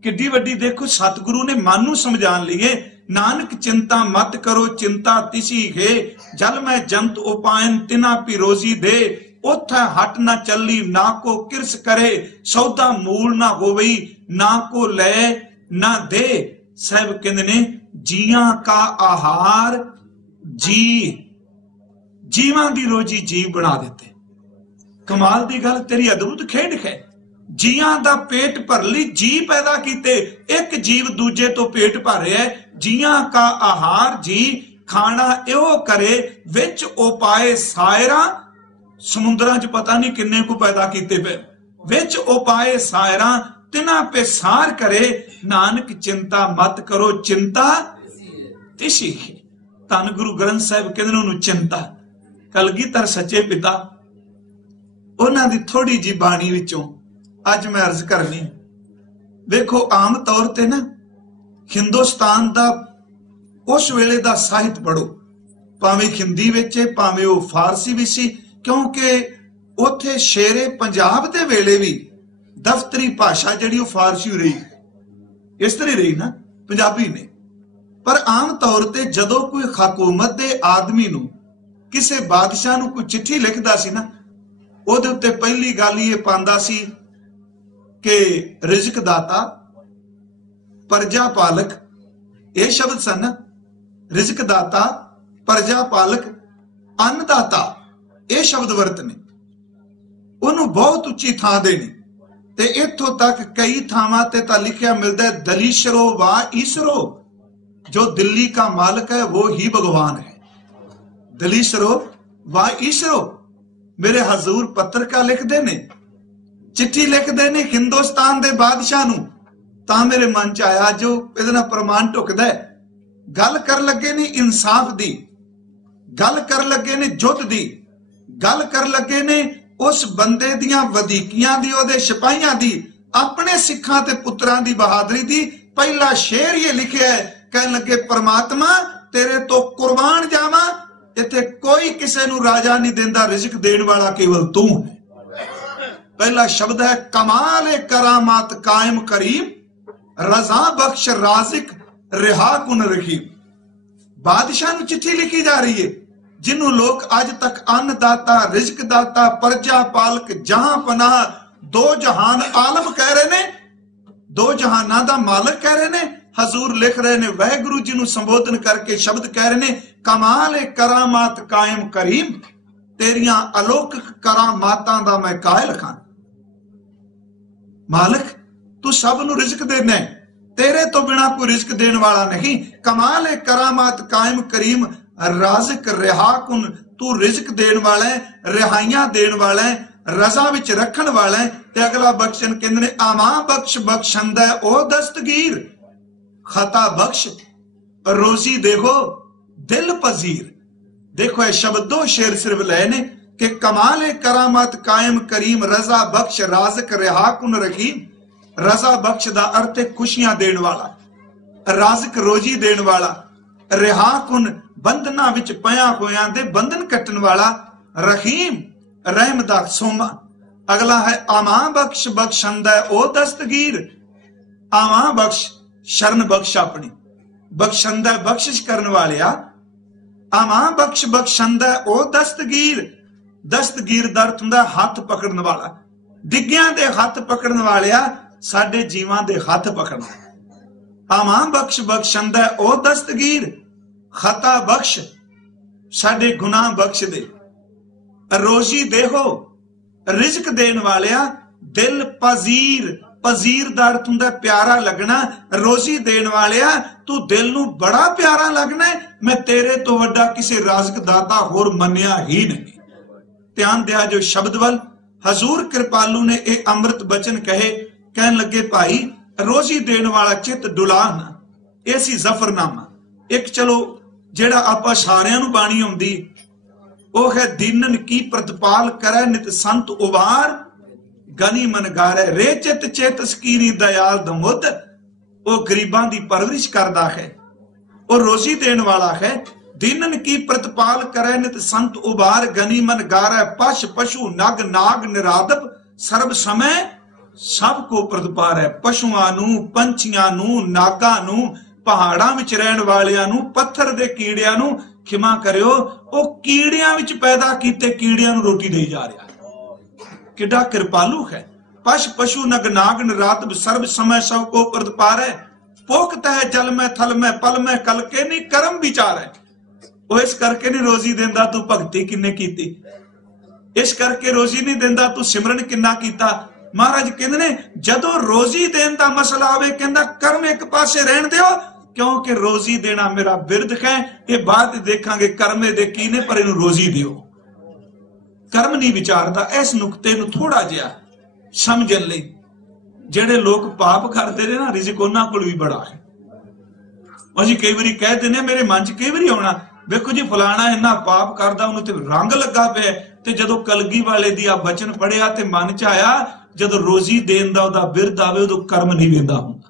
किड्डी वड्डी देखो सतगुरु ने मन नूं समझाण लईए, नानक चिंता मत करो, चिंता तिसी है। जल में जंत उपायन तिना पी रोजी दे। उथे हट ना चली, ना को किरस करे। सौदा मूल ना होवी, ना को ले ना दे। साहब कहंदे ने, जियां का आहार जी, जीवां दी रोजी जीव बना देते। कमाल दी गल, तेरी अद्भुत खेड है। जियां दा पेट भर ली, जी पैदा कीते, एक जीव दूजे तो पेट भर रहा है। जियां का आहार जी, खाना इहो करे, विच उपाए सायरा। समुद्रां च पता नहीं किन्ने को पैदा कीते पे, विच उपाए सायरा, तिना पे सार करे। नानक चिंता मत करो, चिंता तिसी है। धन गुरु ग्रंथ साहिब कहंदे ने चिंता। कलगीधर सच्चे पिता उन्हां दी थोड़ी जी बाणी विचों अज मैं अर्ज करनी। देखो आम तौर ते ना हिंदुस्तान दा उस वेले दा साहित्य पढ़ो, भावें हिंदी विच भावें वो फारसी भी सी, क्योंकि उथे शेरे पंजाब दे वेले भी दफ्तरी भाषा जिहड़ी वो फारसी रही, इस तरह रही ना, पंजाबी ने। पर आम तौर ते जदों कोई हकूमत दे आदमी नूं किसे बादशाह नूं कोई चिट्ठी लिखदा सी ना, उहदे उत्ते पहली गल ये पांदा सी कि रिज़्क दाता, प्रजा पालक, ये शब्द सन रिजक दाता, प्रजा पालक, अन्नदाता, ये शब्द वरत ने। उन्होंने बहुत उच्ची थां देनी ते इत्थों तक कई थावां ते तां लिखिया मिलता है दलीशरो वा ईसरो, जो दिल्ली का मालिक है वो ही भगवान है। दलीशरो वा ईसरो। मेरे हजूर पत्रकार लिखते ने, चिट्ठी लिखते ने हिंदुस्तान के बादशाह नूं, तां मेरे मन च आया जो इहदे नाल प्रमाण टुकदा है। गल कर लगे ने इंसाफ दी, गल कर लगे ने जुद्ध दी, गल कर लगे ने उस बंदे दियां वधीकियां दी, ओदे सिपाहियां दी, अपने सिखां ते पुत्रां दी बहादुरी दी। पहला शेर ये लिखिया है, कहन लगे परमात्मा तेरे तो कुर्बान जावां, इत्थे कोई किसे नूं राजा नहीं देंदा, रिज़्क देण वाला केवल तू है। पहला शब्द है कमाल करामात कायम करीम, रजा बख्श राजिक रिहा कुन रहीम। बादशाह नूं चिट्ठी लिखी जा रही है, जिन्हों लोग आज तक अन्नदाता, रिज़्क दाता, प्रजा पालक, जहां पनाह, दो जहान आलम कह रहे ने, दो जहाना दा मालिक कह रहे ने। हजूर लिख रहे ने वाहिगुरु जी नूं संबोधन करके शब्द कह रहे ने कमाल करामात कायम करीम, तेरियां अलौकिक करामातां दा मैं कायल खां। मालिक तू सब नूं रिज़्क देना है, तेरे तो बिना कोई रिज़्क देने वाला नहीं। कमाल करामात कायम करीम, राज़िक रिहा कुन, तू रिज़्क देने वाला है, रिहाइयां देने वाला है, रजा विच रखण वाला है। ते अगला बख्शन कहंदे ने आमा बख्श बख्शंदा है ओ दस्तगीर, खता बख्श रोजी देखो दिल पजीर। देखो ये शब्द दो शेर सिर्फ लए ने कि कमाल करामत कायम करीम, रजा बख्श राज़िक रिहा कुन रहीम। रजा बख्श दा अर्थ है खुशियां देण वाला, राज़िक रोजी देण वाला, रिहा कुन बंधना विच पया होयां दे बंधन कटन वाला, रहीम रहम दा सोमा। अगला है आमा बख्श बख्शंदा है ओ दस्तगीर। आमा बख्श शरण बख्श अपनी, बख्शंदा बख्शिश करन वालिया। आमा बख्श बख्शंदा है ओ दस्तगीर। दस्तगीर दा अर्थ हुंदा हथ पकड़न वाला, डिग्गियां दे हथ पकड़न वालिया, साडे जीवां दे हथ पकड़ना। आमा बख्श बख्शंदा है ओ दस्तगीर, खता बख्श साडे गुनाह बख्श दे, रोजी देहो रिज़्क देन वालिया, दिल पजीर। पजीर दा अर्थ हुंदा प्यारा लगना, रोजी देन वालिया तू दिल नूं बड़ा प्यारा लगना है, मैं तेरे तो वड्डा किसी राज़िक दाता होर मन्निया ही नहीं। ध्यान दिया जो शब्द वल हजूर कृपालू ने एक अमृत बचन कहे, कहन लगे भाई रोजी देन वाला चित डुला ना, ऐसी जफरनामा। एक चलो जेड़ा आपा सारियां नूं बाणी आउंदी ओ है दीनन की प्रतिपाल करे नित संत उबार, गनी मन गारे रे चित चेतस कीरी दयाल दमुद। ओ गरीबां दी परवरिश करदा है, ओ रोजी देन वाला है। दीनन की प्रतिपाल करे नित संत उबार, गनी मन गारे पश पशु नग नाग निरादब, सर्ब समय सब को प्रतिपार है। पशुआं नूं, पंछियां नूं, नागां नूं, पहाड़ां विच रहण वालियां नूं, पत्थर दे कीड़ियां नूं, खिमा करियो ओ कीड़ियां विच पैदा कीते कीड़ियां नूं रोटी देई जा रहा। किड्डा कृपालू है। पश पशु नग नाग निरादब, सर्ब समय सब को प्रतिपार है। पोखत है जल में थल में पल में कल के नहीं कर्म विचार है। ओ इस करके नहीं रोजी देंदा तू भगती किन्ने कीती, इस करके रोजी नहीं देंदा तू सिमरन किन्ना कीता। महाराज कहंदे ने जदों रोजी देन दा मसला आवे, कहंदा कर्म एक पासे रहन दिओ, क्योंकि रोजी देना मेरा बिरद है। ये बात देखांगे कर्मे दे की ने, पर इनू रोजी दिओ। कर्म नहीं विचारदा। इस नुकते नूं थोड़ा जिहा समझण लई, जेड़े लोग पाप करदे ने ना, रिज़्क उन्हां कोल भी बड़ा है। असीं कई बारी कह दिंदे मेरे मन च कई बारी आउणा, देखो जी फलाना इन्ना पाप करदा, उन्हें ते रंग लगा पे। ते जदों कलगी वाले दी आ बचन पढ़िया ते मन च आया, जदों रोजी देन दा ओदा बिरद आवे उदों कर्म नहीं वेंदा हुंदा।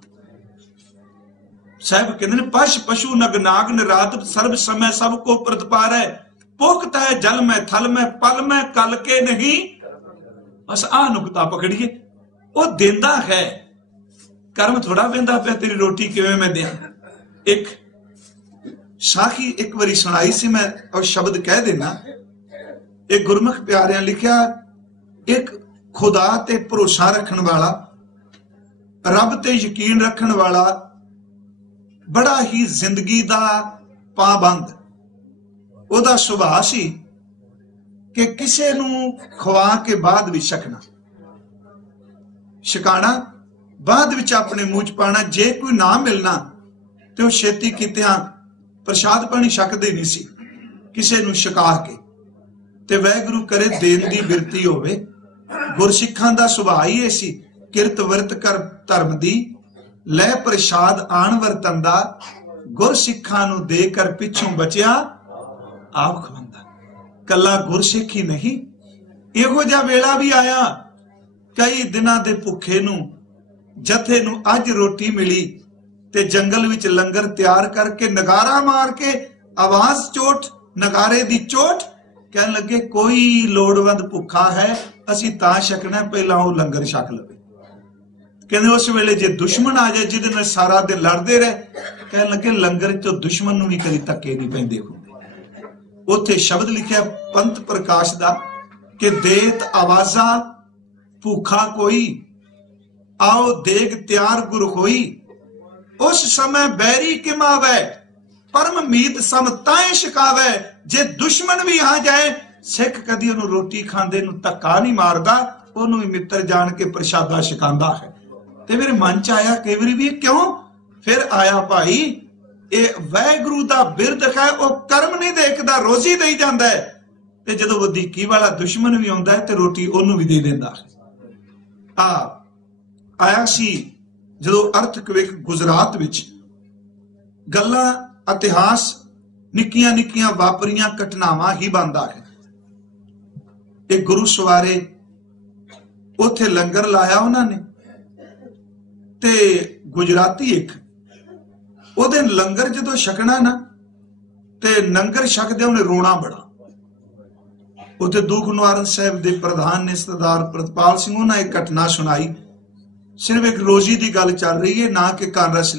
साहब कहते हैं पश पशु नग नाग निरादब, सर्ब समय सब को प्रतिपार है। पोखता है जल में थल में पल में कल के नहीं। बस आ नुकता पकड़िए, वो देंदा है, कर्म थोड़ा वेंदा पे तेरी रोटी किवें मैं दियां। एक साखी एक बारी सुनाई सी मैं, और शब्द कह देना। एक गुरमुख प्यारियां लिखिया, एक खुदा ते भरोसा रखन वाला, रब ते यकीन रखन वाला बड़ा ही जिंदगी दा पाबंद ओदा सुभाव सी कि किसे नूं खवा के बाद भी छकना, छकाना बाद विच अपने मूँह च पाना। जे कोई ना मिलना तो छेती कीतियां प्रसाद पानी छकदे नहीं सी, किसे नूं छका के। ते वाहिगुरू करे देन दी बिरती होवे। गुरसिखां दा सुभाव ही ऐसी, किरत वरत कर धर्म दी, लै प्रसाद आण वरतंदा, गुरसिखां नूं दे कर पिछों बचिया आप खवंदा। कला गुरसिख ही नहीं, इहो जिहा वेला भी आया, कई दिनां दे भुखे नूं जथे नूं अज रोटी मिली ते जंगल विच लंगर तैयार करके नगारा मार के आवाज चोट नगारे दी चोट कहन लगे कोई लोड़वंद भुखा है असीं तां छकना पहला वो लंगर छक लवे। कहंदे उस वेले जे दुश्मन आ जाए जिहदे नाल सारा दिन लड़दे रहे, कहन लगे लंगर चों दुश्मन नूं भी कदी धक्के नहीं पैंदे हुंदे। उत्थे शब्द लिखिया पंत प्रकाश दा कि देत आवाजा भूखा कोई, आओ देग त्यार गुर होई, उस समय बैरी किमावे, परम मीत सम ताए छकावे। जे दुश्मन भी आ जाए, सिख कदी उन्होंने रोटी खांदे नूं धक्का नहीं मारदा, उन्होंने मित्र जान के प्रसादा छकांदा है। ते मेरे मन च आया कई बारी भी क्यों, फिर आया भाई ये वाहिगुरू दा बिरद है, वो कर्म नहीं देखदा, रोजी दई जांदा है। ते जदों वधीकी वाला दुश्मन भी आउंदा है ते रोटी ओनू भी दे दिंदा है। आया सी जदों अर्थक विख गुजरात विच गल्लां इतिहास निक्कियां निक्कियां वापरियां घटनावां ही बनदा है। एक गुरु सवारे उथे लंगर लाया उन्होंने, ते गुजराती एक ओदे लंगर जदों छकना ना ते लंगर छकदे उन्हें रोना बड़ा। उथे दुख निवारण साहब दे प्रधान ने सरदार प्रतपाल सिंह उन्हें एक घटना सुनाई। सिर्फ एक रोजी की गल चल रही है, ना कि कांग्रेस।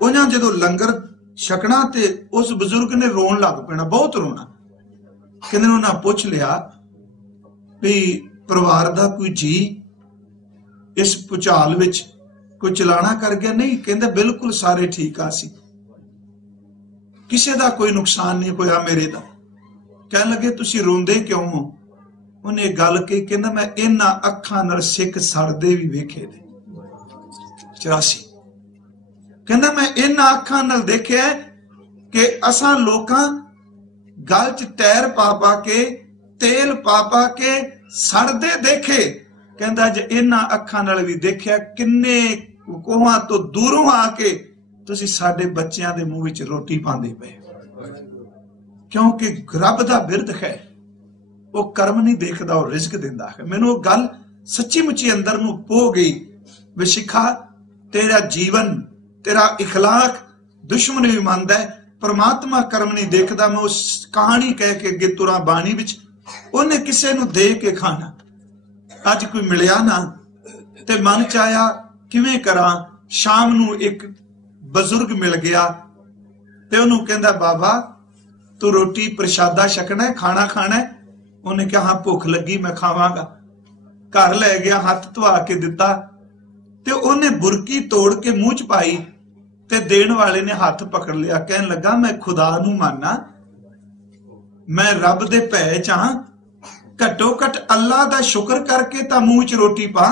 उन्हें जदों लंगर छकना ते उस बुजुर्ग ने रोन लग पैना, बहुत रोना। कहते उन्हें पूछ लिया भी परिवार का कोई जी इस भुचाल विच कोई चलाना कर गया? नहीं, कहते बिल्कुल सारे ठीक आ सी, किसी का कोई नुकसान नहीं होया मेरे दा। कहन लगे तुसी रोंदे क्यों हो? उन्हें गल कही, कहंदा मैं इन्हां अखां नाल सिख सड़दे भी वेखे ने 84। कहंदा मैं इन्हां अखां नाल देखिया कि असां लोकां गल च टैर पा पा के तेल पा पा के सड़दे देखे। कहंदा जे इन्हां अखां नाल भी देखिया किन्ने कोहां तो दूरों आके तुसी साडे बच्चियां दे मूंह विच रोटी पांदे पे, क्योंकि रब दा बिरद है, वो कर्म नहीं देखदा, वो रिज़्क दिंदा है। मैनूं गल सच्ची मुच्ची अंदर नूं पो गई वे सिखा, तेरा जीवन तेरा इखलाक दुश्मन भी मानदा है, परमात्मा कर्म नहीं देखदा। मैं उस कहानी कह के अगे तुरा बाणी विच उन्हें किसे नूं दे के खाना, अज कोई मिलिया ना ते मन च आया किवें करां। शाम नूं एक बजुर्ग मिल गया ते उन्होंने कहंदा बाबा तू रोटी प्रसादा छकना है, खाना खाना है? उन्हें कहा हाँ भुख लगी मैं खावांगा। घर लै गया, हथ धवा के दिता ते उन्हें बुरकी तोड़ के मुंह च पाई ते देण वाले ने हाथ पकड़ लिया। कहन लगा मैं खुदा नूं मानना, मैं रब दे भै च हां, घट्टो घट अल्लाह दा शुक्र करके तां मूंह च रोटी पा।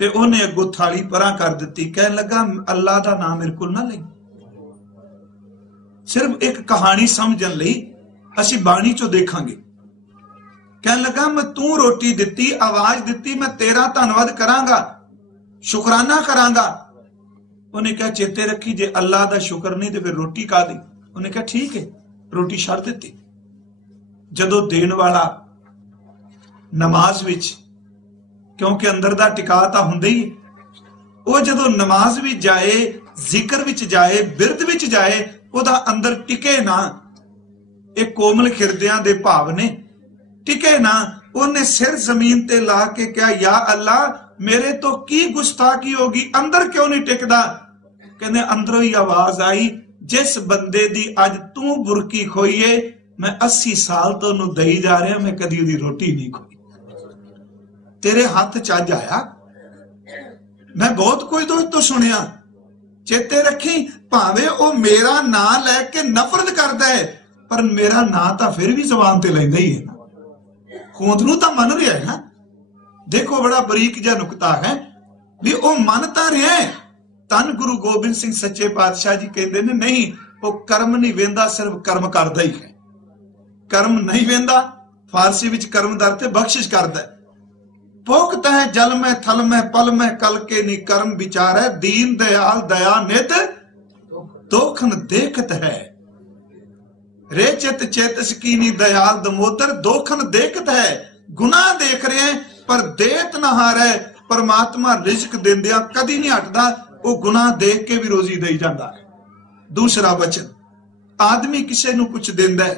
ते उन्हें अगों थाली परां कर दिती। कहन लगा अल्लाह दा नाम मेरे कोल ना लई, सिर्फ एक कहानी समझण लई असीं बाणी चों देखांगे। कहन लगा मैं तू रोटी दिती, आवाज दिती, मैं तेरा धन्नवाद करांगा, शुकराना करांगा। उन्हें कहा चेते रखी जे अल्लाह दा शुक्र नहीं तो फिर रोटी का दी। उन्हें कहा ठीक है, रोटी छड़ दिती। जदों देण वाला नमाज विच, क्योंकि अंदर दा टिका तां हुंदा ही, वो जदों नमाज विच जाए, जिक्र विच जाए, बिरद विच जाए, ओदा अंदर टिके ना। एक कोमल खिरदियां दे भाव ने टिके ना। उन्हें सिर जमीन ते ला के कहा या अल्लाह मेरे तो की गुस्ताखी होगी, अंदर क्यों नहीं टिकदा? कहने अंदरों ही आवाज आई जिस बंदे दी अज तू बुरकी खोई है, मैं 80 साल तो उन्होंने दई जा रहा, मैं कदी उदी रोटी नहीं खोई। तेरे हाथ चज आया। मैं बहुत कोई दोस्त तो सुनिया चेते रखी, भावे वो मेरा नां लैके नफरत करता है, पर मेरा नां तो फिर भी जबान ते लैंदा ही है ना, होंद नूं तां मन रहा है ना। देखो बड़ा बरीक जिहा नुकता है भी वो मन तां रहा है। धन गुरु गोबिंद सिंह सच्चे पातशाह जी कहते ने नहीं, वो कर्म नहीं वेंदा, सिर्फ कर्म करदा ही है। कर्म नहीं वेंदा, फारसी विच कर्म दर ते बख्शिश करदा है। भोगता है जल में थल में पल में कल के नी कर्म विचार है, दीन दयाल दया नित दोखन देखत है। रे चित चेतस की नी दयाल दमोदर दोखन देखत है। गुनाह देख रहे हैं पर देत ना हारे, परमात्मा रिजक देंदिया कदी नहीं हटदा, वो गुनाह देख के भी रोजी दे जाता है। दूसरा वचन, आदमी किसी नूं कुछ देंदा है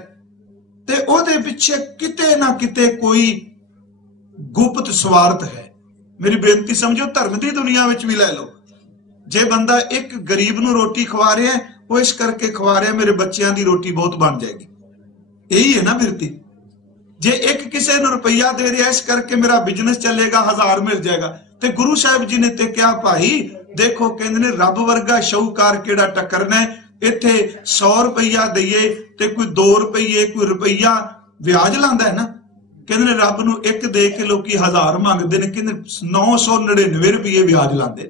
ते ओदे पिछे किते ना किते कोई गुप्त स्वार्थ है। मेरी बेनती समझो, धर्म की दुनिया में भी लै लो, जे बंदा एक गरीब नूं रोटी खवा रहा है, वो इस करके खवा रहा है मेरे बच्चों की रोटी बहुत बन जाएगी, यही है ना बिरती। जे एक किसी नूं रुपया दे रहा है, इस करके मेरा बिजनेस चलेगा, 1000 मिल जाएगा। ते गुरु साहब जी ने ते क्या भाई देखो, कहते ने रब वर्गा शाहूकार केड़ा टक्करना, इत्थे 100 रुपया दईए ते कोई 2 रुपये कोई रुपया व्याज लांदा है ना। कहते रब नूं एक दे के लोग 1000 मंगते हैं, कहते 999 रुपये व्याज लाते।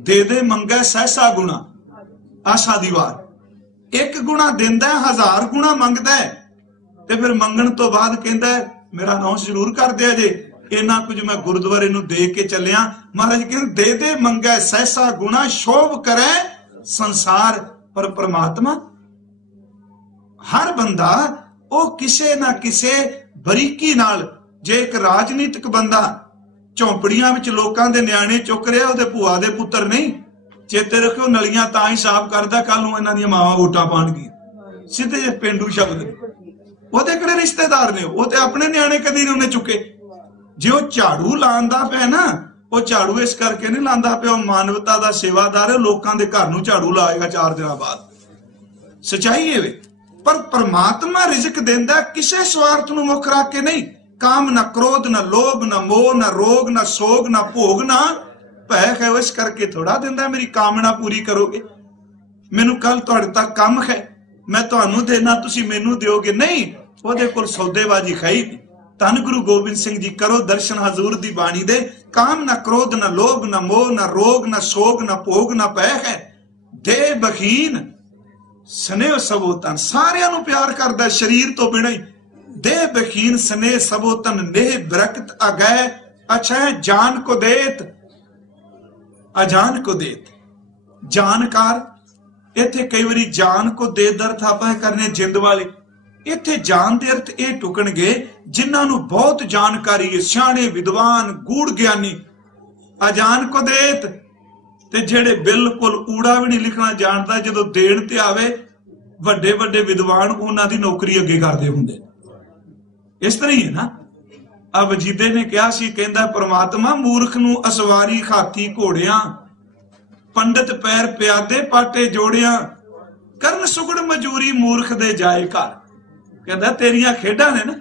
दे दे मंगे सहसा गुणा आशा दी वार। एक गुणा देंदा है, 1000 गुणा मंगदा है, ते फिर मंगण तो बाद कहता है मेरा अनाउंस जरूर कर दिया जे, इन्ना कुछ मैं गुरुद्वारे नूं दे के चलिया। महाराज कहते दे दे मंगे सहसा गुणा, शोभ करे संसार। पर परमात्मा हर बंदा वो किसे ना किसे बरीकी नाल, जे एक राजनीतिक बंदा झोंपड़ियां विच लोकां दे न्याणे चुक रहा, उहदे भूआ दे पुत्तर नहीं, चेते रखियो नलियां तां ही साफ करदा, कल नूं इन्हां दीयां मावां वोटां पाणगीਆਂ। सीधे जे पेंडू शब्द ओहदे किहड़े रिश्तेदार ने, वो ते अपने न्याणे कदी नहीं उन्हें चुके। जे वो झाड़ू लांदा पिया ना, वो झाड़ू इस करके नहीं लांदा पिया, मानवता दा सेवादार है, लोकां दे घर नूं झाड़ू लाएगा 4 दिन बाद। सच्चाई है वे। पर परमात्मा रिजक देंदा किसे स्वार्थ नूं मुख रख के नहीं। काम ना क्रोध ना लोभ ना मोह ना रोग ना सोग ना भोग ना भय है, इस करके थोड़ा देंदा मेरी कामना पूरी करोगे, मैनू कल तुहाडे तक काम है, मैं तुहानू देना तुसी मैनू दिओगे नहीं। ओहदे कोल सौदेबाजी खाई। धन गुरु गोबिंद सिंह जी करो दर्शन हजूर दी बाणी दे। काम ना क्रोध ना लोभ ना मोह ना रोग ना सोग ना भोग ना भय है, दे बखीन स्नेह सबो तन, सारियां नू प्यार करदा शरीर तो बिना ही। दे बखीन स्नेह सबो तन, नेह बरकत अगै अच्छा है, जान को देत अजान को देत। जानकार इत्थे कई बारी जान को दे दर्थ आपां करने जिंद वाले, इत्थे जान दे अर्थ ये टुकणगे जिन्हां नू बहुत जानकारी है, सियाणे विद्वान गूढ़ ज्ञानी। अजान को देत ते जेड़े बिल्कुल ऊड़ा भी नहीं लिखना जानदा, जदों देण ते आवे वड्डे वड्डे विद्वान उन्हां दी नौकरी अगे करदे हुंदे। इस तरह ही है ना। अब वजीदे ने कहा सी, कहंदा परमात्मा मूर्ख नू असवारी खाती घोड़ियां, पंडित पैर प्यादे पाटे जोड़ियां, करन सुगड़ मजूरी मूर्ख दे जाए घर। कहंदा तेरियां खेडां ने ना,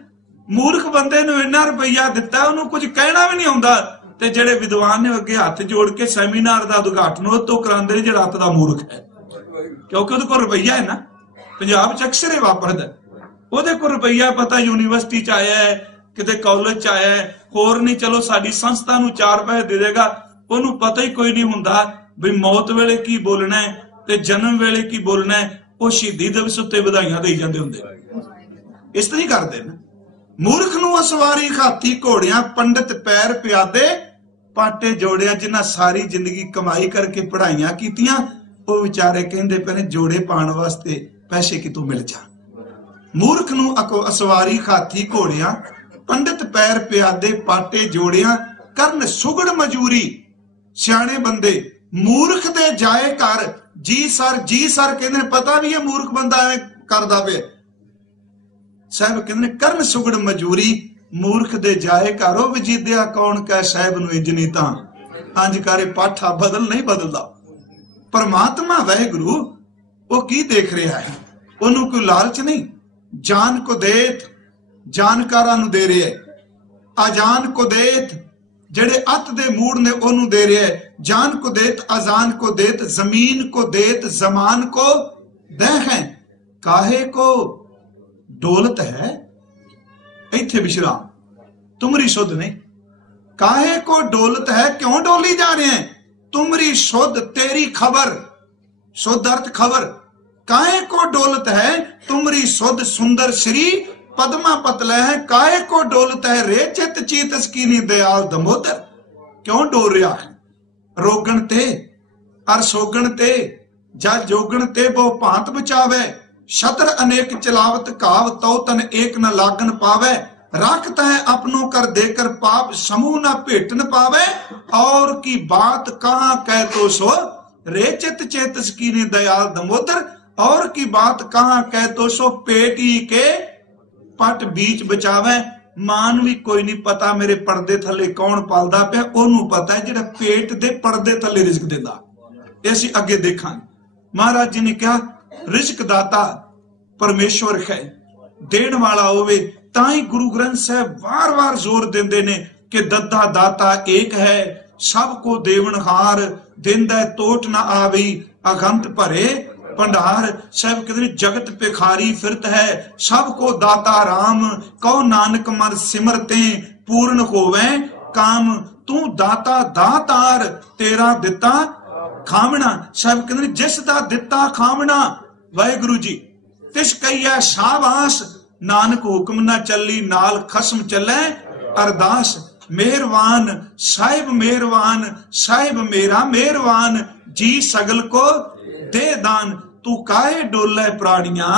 मूर्ख बंदे नू इन्ना रुपया दिता, उन्हों कुछ कहना भी नहीं आउंदा, ते जेड़े विद्वान ने अगे हाथ जोड़ के सैमीनार का उद्घाटन उह तो करांदे ने जेड़ा अत दा मूर्ख है, क्योंकि उहदे कोल रुपया है ना। पंजाब च अक्सर ही वापरदा, उहदे कोल रुपया पता यूनीवर्सिटी च आया है, किते कॉलेज च आया है, होर नहीं चलो साडी संस्था नू 4 पैसे दे देगा, उहनू पता ही कोई नहीं हुंदा भी मौत वेले की बोलना है ते जन्म वेले की बोलना है। वो शहीदी दिवस उत्ते बधाइयां देई जांदे हुंदे। इस तरह ही करदे ने। मूर्ख नू असवारी खाती घोड़ियां, पंडित पैर प्यादे पाटे जोड़िया, जिन्हां सारी जिंदगी कमाई करके पढ़ाइयां कीतियां, वो बेचारे कहंदे पे ने जोड़े पाण वास्ते पैसे कितों मिल जा। मूर्ख नू असवारी खाती घोड़ियां, पंडित पैर प्यादे पाटे जोड़ियां, करन सुगड़ मजूरी। सियाणे बंदे मूर्ख दे जाए घर, जी सर कहंदे पता भी है मूर्ख बंदा एवें करदा पिया। साहब कहंदे करन सुगड़ मजूरी, मूर्ख दे जाए घर। ओ वजीदिया कौन कह साहब नू इजनी तां, अंज करे पाठा बदल नहीं बदलदा। परमात्मा वाहिगुरु वो की देख रहा है, ओनू कोई लालच नहीं। जान को देत जानकारां नू दे रहा है, अजान को देत जेड़े अत दे मूड ने ओनू दे रहा है, जान को देत अजान को देत, जमीन को देत जमान को दह है। काहे को डोलत है, इथे विश्राम तुमरी शुद्ध नहीं। काहे को डोलत है, क्यों डोली जा रहे हैं? तुमरी शुद्ध तेरी खबर, शुद्ध अर्थ खबर। काहे को डोलत है तुमरी शुद्ध सुंदर श्री पद्मा पतले है। काहे को डोलत है रे चित चीत स्कीनी दयाल दमोदर। क्यों डोल रहा है? रोगण ते अर सोगण ते जा जोगण ते वो भांत बचावे। शतर अनेक चलावत काव तो तन एक न लागन पावे। रखता है अपनों कर देकर पाप समूह न भेट न पावे। और की बात कहां कह तो सो रे चित चेतस की ने दयाल दमोदर। और की बात कहां कह तो सो पेटी के पट बीच बचावे। मान भी कोई नहीं पता मेरे पर्दे थले कौन पालदा पे, ओनू पता है जेड़ा पेट दे पर्दे थले रिजक देता। ऐसी आगे देखा महाराज जी ने क्या रिजक दाता परमेश्वर है, देण वाला होवे। ताई गुरु ग्रंथ साहब वार वार जोर देंदे ने कि दद्दा दाता एक है, सबको देवनहार देंदा तोट ना आवी। अगंत भरे भंडार साहब कहते जगत पेखारी फिरत है, सबको दाता राम। कहो नानक मन सिमरते पूर्ण होवे काम। तू दाता दातार तेरा दिता खावना। साहब कहते जिस दा दिता खावना वाहिगुरु जी तिस कहिया शाबाश। नानक हुक्म ना चली नाल खसम चले अरदास। मेहरवान साहिब मेहरवान, साहिब मेरा मेहरवान। जी सगल को दे दान। तू काहे डोले प्राणिया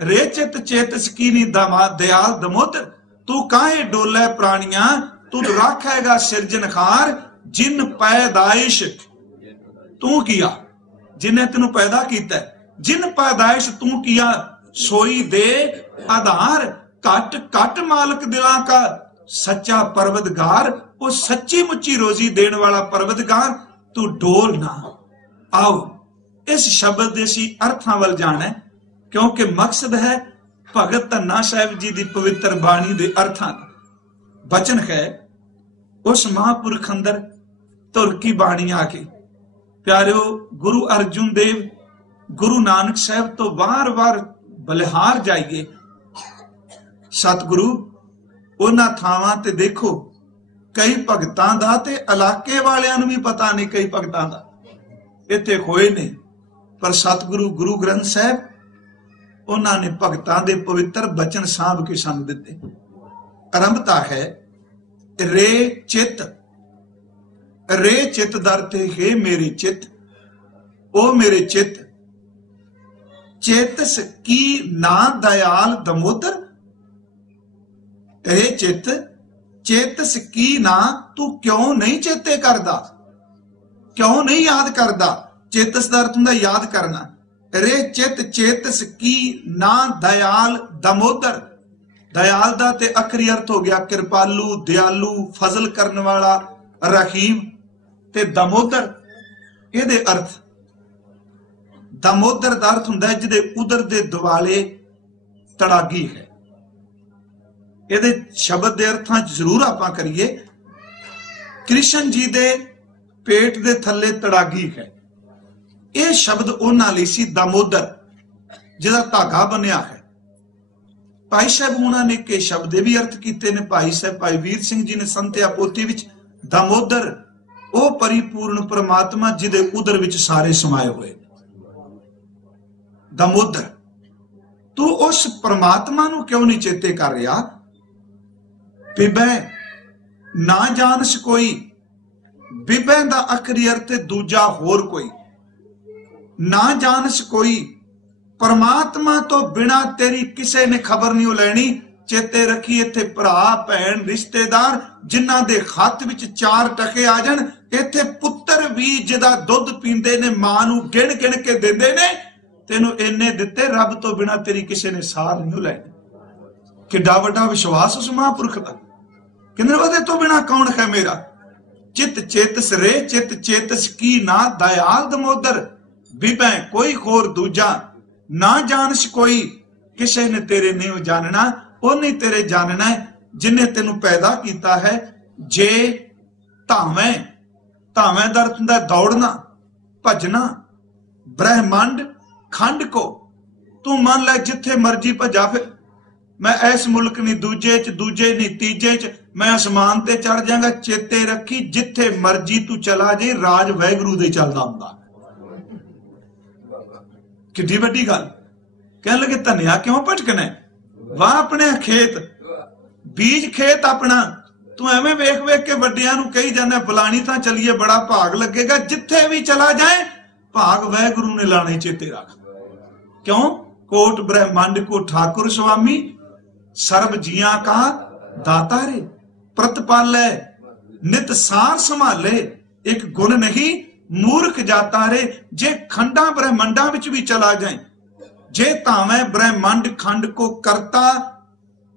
रे चित चेतस कीनी दयाल दमोदर। तू काहे डोले प्राणिया तू राखेगा सिरजनहार। जिन पैदाइश तू किया, जिन्हें तेन पैदा किया, जिन पैदाइश तू किया सोई दे आधार। कट कट मालक दिला का सच्चा परवतगार। वो सच्ची मुच्ची रोजी देने वाला परवतगार। तू डोल ना। आओ इस शब्द देसी अर्थां वल जाना, क्योंकि मकसद है भगत धन्ना साहिब जी की पवित्र बाणी के अर्थां बचन है। उस महापुरख अंदर तुर की बाणी आके प्यारियो गुरु अर्जुन देव गुरु नानक साहब तो वार वार बलिहार जाइए। सतगुरु उन्हां थावां ते देखो कई भगतां दा ते इलाके वालियां नूं भी पता नहीं, कई भगतां दा इत्थे होए ने। पर सतगुरु गुरु ग्रंथ साहब उन्होंने भगतां दे पवित्र बचन सांभ के सानू दिते। आरंभता है रे चित। रे चित दरते हे मेरे चित, ओ मेरे चित चेतस की ना दयाल दमोदर। रे चित चेतस की ना तू क्यों नहीं चेते करदा, क्यों नहीं याद करदा। चेतस का अर्थ हुंदा याद करना। रे चित चेतस की ना दयाल दमोदर। दयाल दा ते अखरी अर्थ हो गया कृपालू दयालू फजल करने वाला रहीम। ते दमोदर इहदे अर्थ दमोदर दा अर्थ हुंदा जिहदे उदर दे दुआले तड़ागी है। इहदे शब्द दे अर्थां जरूर आपां करिए। कृष्ण जी दे पेट दे थल्ले तड़ागी है। यह शब्द उन्हां लई सी दामोदर जिहदा धागा बनिया है। भाई साहब उन्होंने के शब्द भी अर्थ किए ने। भाई साहब भाई वीर सिंह जी ने संत्या पोथी विच दामोदर ओ परिपूर्ण परमात्मा जिहदे उदर विच सारे समाये हुए। दामोदर तू उस परमात्मा नूं क्यों नहीं चेते कर रहा? बिबै ना जानस कोई। बिबै दा आखरी अर्थ दूजा होर कोई। ना जानस कोई परमात्मा तो बिना तेरी किसे ने खबर नहीं लैनी। चेते रखी इत्थे भरा भैन रिश्तेदार जिन्हां दे हथ विच 4 टके आ जाण। इत्थे पुत्तर भी जिहदा दुध पींदे ने मां नूं गिण गिण के दिंदे ने। तेनू इन्ने दिते रब तो बिना तेरी किसे ने सार नहीं लैनी। किड्डा वड्डा विश्वास उस महापुरख दा। कहंदे वदे तो बिना कौन है मेरा। चित चेतस रे चित चेतस की ना दयाल दमोदर। बिबै कोई होर दूजा ना जानस कोई। किसे ने तेरे नहीं जानना, उन्हें तेरे जानना है जिन्हें तेनू पैदा किया है। जे धावें धावें दा अर्थ हुंदा दौड़ना भजना। ब्रह्मंड खंड को तू मान लै जिथे मर्जी भजा फिर, मैं इस मुल्क नहीं दूजे च, दूजे नहीं तीजे च, मैं आसमान ते चढ़ जाऊंगा। चेते रखी जिथे मर्जी तू चला जे, राज वाहिगुरू दे चलदा हुंदा। किड्डी वड्डी गल। कहने लगे धनिया क्यों भटकना, वाह अपने खेत, बीज खेत अपना। तू एवें वेख वेख के वड्डियां नूं कही जाना फलानी तां चलीए बड़ा भाग लगेगा। जिथे भी चला जाए भाग वाहिगुरू ने लाने, चेते रख। क्यों? कोट ब्रह्मांड को ठाकुर स्वामी, सर्व जिया का दाता रे। प्रतिपालै नित सार संभाले, एक गुण नहीं मूर्ख जाता रे। जे खंडा ब्रह्मंडा विच भी चला जाए, जे तावें ब्रह्मांड खंड को करता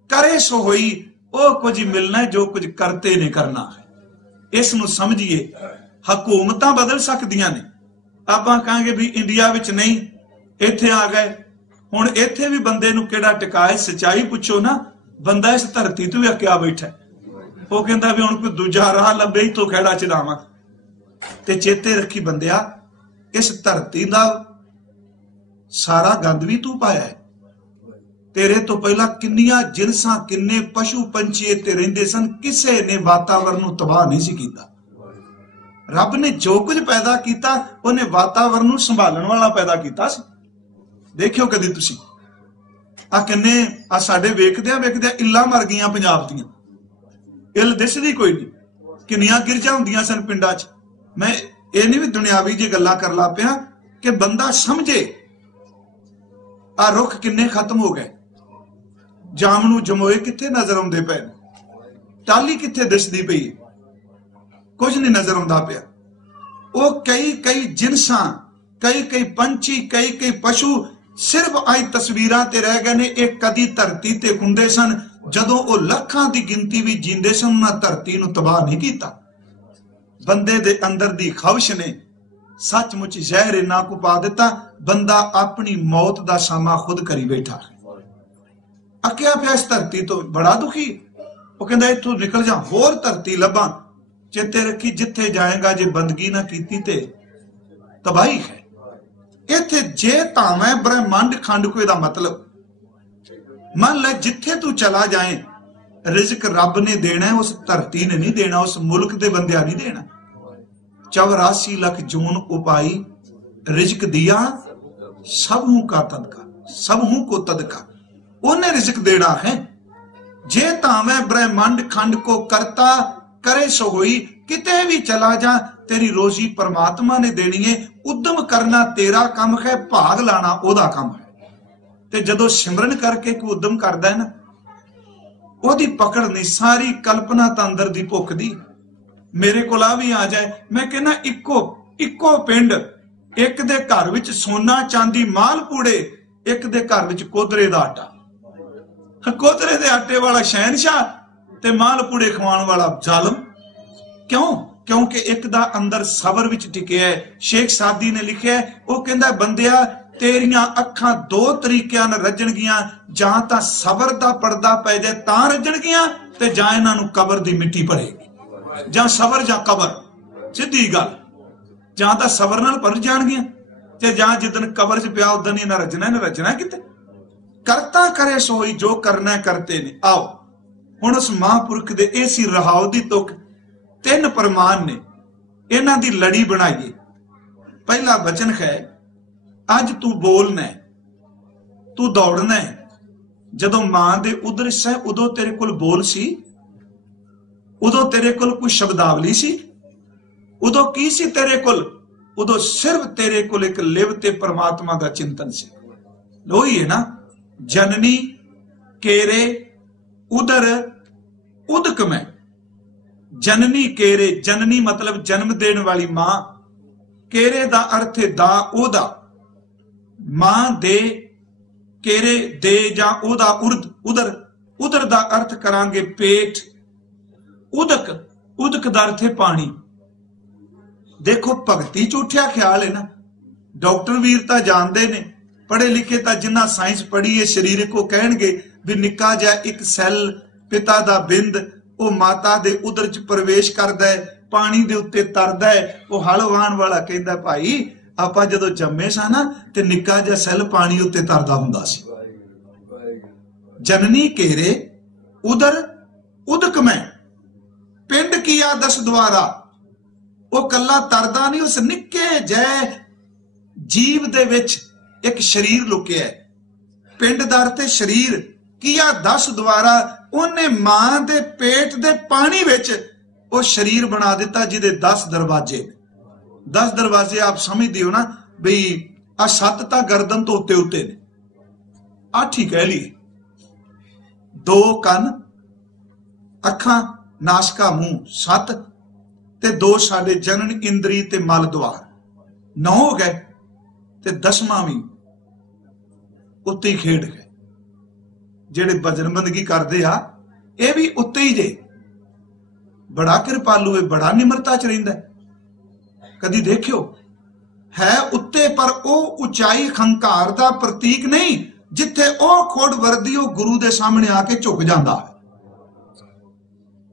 करे सो होई। ओ कुछ मिलना है जो कुछ करते ने करना है। इस नूं समझिए। हकूमतां बदल सकदियां ने, आपां कहांगे भी इंडिया विच नहीं, इत्थे आ गए। हुण इत्थे भी बंदे नूं किहड़ा टिकाए, सच्चाई पुछो ना, बंदा इस धरती तो भी अक्या बैठा। वो कहंदा भी हुण कोई दूजा राह लभे ही तो खैड़ा चढ़ावां। ते चेते रखी बंदिया, इस धरती दा सारा गंद भी तू पाया है। तेरे तो पहला किन्नियां जिनसां, किन्ने पशु पंछी इत्थे रहिंदे सन, किसे ने वातावरण नूं तबाह नहीं सी कीता। रब ने जो कुछ पैदा किया उन्हें वातावरण नूं संभालण वाला पैदा किया सी। देखियो कदी तुसी आ किन्ने आ साडे वेखदियां वेखदियां इल्लां मर गईयां पंजाब दियां, इल दिसदी कोई नहीं। किन्नियां गिरजां हुंदियां सन पिंडां च। मैं ये नहीं भी दुनियावी जी गल्लां कर ला पिया कि बंदा समझे। आ रुख किन्ने खत्म हो गए, जामनू जमोए कित्थे नजर आउंदे पए, टाली कित्थे दिसदी पई, कुछ नहीं नजर आउंदा पिया। वो कई कई जिनसां, कई कई पंछी, कई कई पशु सिर्फ आई तस्वीरां ते रह गए ने। एक कदी धरती ते हुंदे सन, जदों वो लाखां दी गिनती भी जींदे सन, उन्हां धरती नूं तबाह नहीं कीता। बंदे दे अंदर दी खविश ने सचमुच जहर इन्ना को पा दिता, बंदा अपनी मौत दा सामा खुद करी बैठा। अक्या पिया इस धरती तो, बड़ा दुखी। वो कहंदा इत्थों निकल जा, होर धरती लभां। चेते रखी जिथे जाएगा जे बंदगी ना कीती ते तबाही है। इत्थे जे तावें ब्रह्मांड खंड को, इहदा मतलब मान ले जिथे तू चला जाए, रिजक रब ने देना है, उस धरती ने नहीं देना, उस मुल्क दे बंदियां नहीं देना। 84 लाख जून उपाई, रिजक दिया सबहू का तदका, सबहू को तदका, उन्हें रिजक देना है। जे तावें ब्रह्मांड खंड को करता करे सो होई। किते भी चला जा, तेरी रोजी परमात्मा ने देनी है। उद्यम करना तेरा काम है, भाग लाना ओदा काम है। ते जदों सिमरन करके कोई उद्यम करदा है ना, ओदी पकड़ नहीं। सारी कल्पना तां अंदर दी भुख दी। मेरे कोल आ भी आ जाए, मैं कहना इक्को पिंड, एक दे घर विच सोना चांदी माल पूड़े, एक दे घर विच कोदरे दा आटा। कोदरे दे आटे वाला शहनशाह ते माल पूड़े खवाण वाला जालम। क्यों? क्योंकि एक दा अंदर सबर विच टिके है। शेख सादी ने लिखिया है, वो कहंदा बंदिया तेरियां अखां दो तरीकिਆਂ ਨਾਲ रजणगियां, जां तां सबर दा पर्दा पै जाए तां रजणगियां, ते जां इन्हां नूं कबर दी मिट्टी भरेगी। जां सबर जां कबर, सीधी गल। जां तां सबर नाल भर जाणगियां, ते जां जिदन कबर च पिया उदन इन्हां रजना किते। करता करे सोई, जो करना करते ने। आओ हुण उस महापुरख दे ऐसी रहाव दी तुक, 3 प्रमाण ने, इन्हां दी लड़ी बनाइए। पहला वचन है, अज तू बोलना है, तू दौड़ना है। जदों मां दे उदर है उदों तेरे कोल बोल सी, उदों तेरे कोल कोई शब्दावली सी, उदों की सी तेरे कोल? उदों सिर्फ तेरे कोल एक लिव ते परमात्मा दा चिंतन सी। लोही है ना, जननी केरे उदर उदक में। जननी केरे, जननी मतलब जन्म देने वाली मां, केरे दा अर्थ है दा ओदा, मां दे, केरे दे जां ओदा उर्द उदर, उदर दा अर्थ करांगे पेट, उदक, उदक दा अर्थ है पानी। देखो भगती झूठिया ख्याल है ना। डॉक्टर वीर तां जानदे ने, पढ़े लिखे तां जिन्ना साइंस पढ़ी है शरीर को कहणगे भी निक्का जिहा एक सैल पिता दा बिंद वो माता दे उदर च प्रवेश करदा है, पानी दे उत्ते तरदा है। वो हल वाहन वाला कहंदा भाई आपां जदों जम्मे सा ना ते निक्का जिहा सैल पानी उत्ते तरदा हुंदा सी। जननी घेरे उदर उदक में पिंड किया 10 द्वारा। वो कला तरदा नहीं, उस निक्के जै जीव दे विच एक शरीर लुकिया है। पिंड दर ते शरीर किया 10 द्वारा। उन्हें मां दे पेट दे पानी विच वो शरीर बना दिता जिहदे 10 दरवाजे। 10 दरवाजे आप समझदे हो ना बई आ 7 तां गर्दन तो उत्ते उत्ते ने, 8 ही कह लीए। 2 कन, अखां, नासका, मुंह 7 ते 2 साडे जनन इंद्री ते मल द्वार 9 हो गए ते 10वां भी उत्ते ही खेड गए। जेड़े भजन बंदगी करते आ ये भी उत्ते ही जे। बड़ा कृपालू है, बड़ा निमरता च रहिंदा है। कदी देखियो है उत्ते पर ओ उचाई हंकार दा प्रतीक नहीं जिथे ओ खोड़ वर्दी ओ गुरु दे सामने आके झुक जांदा है।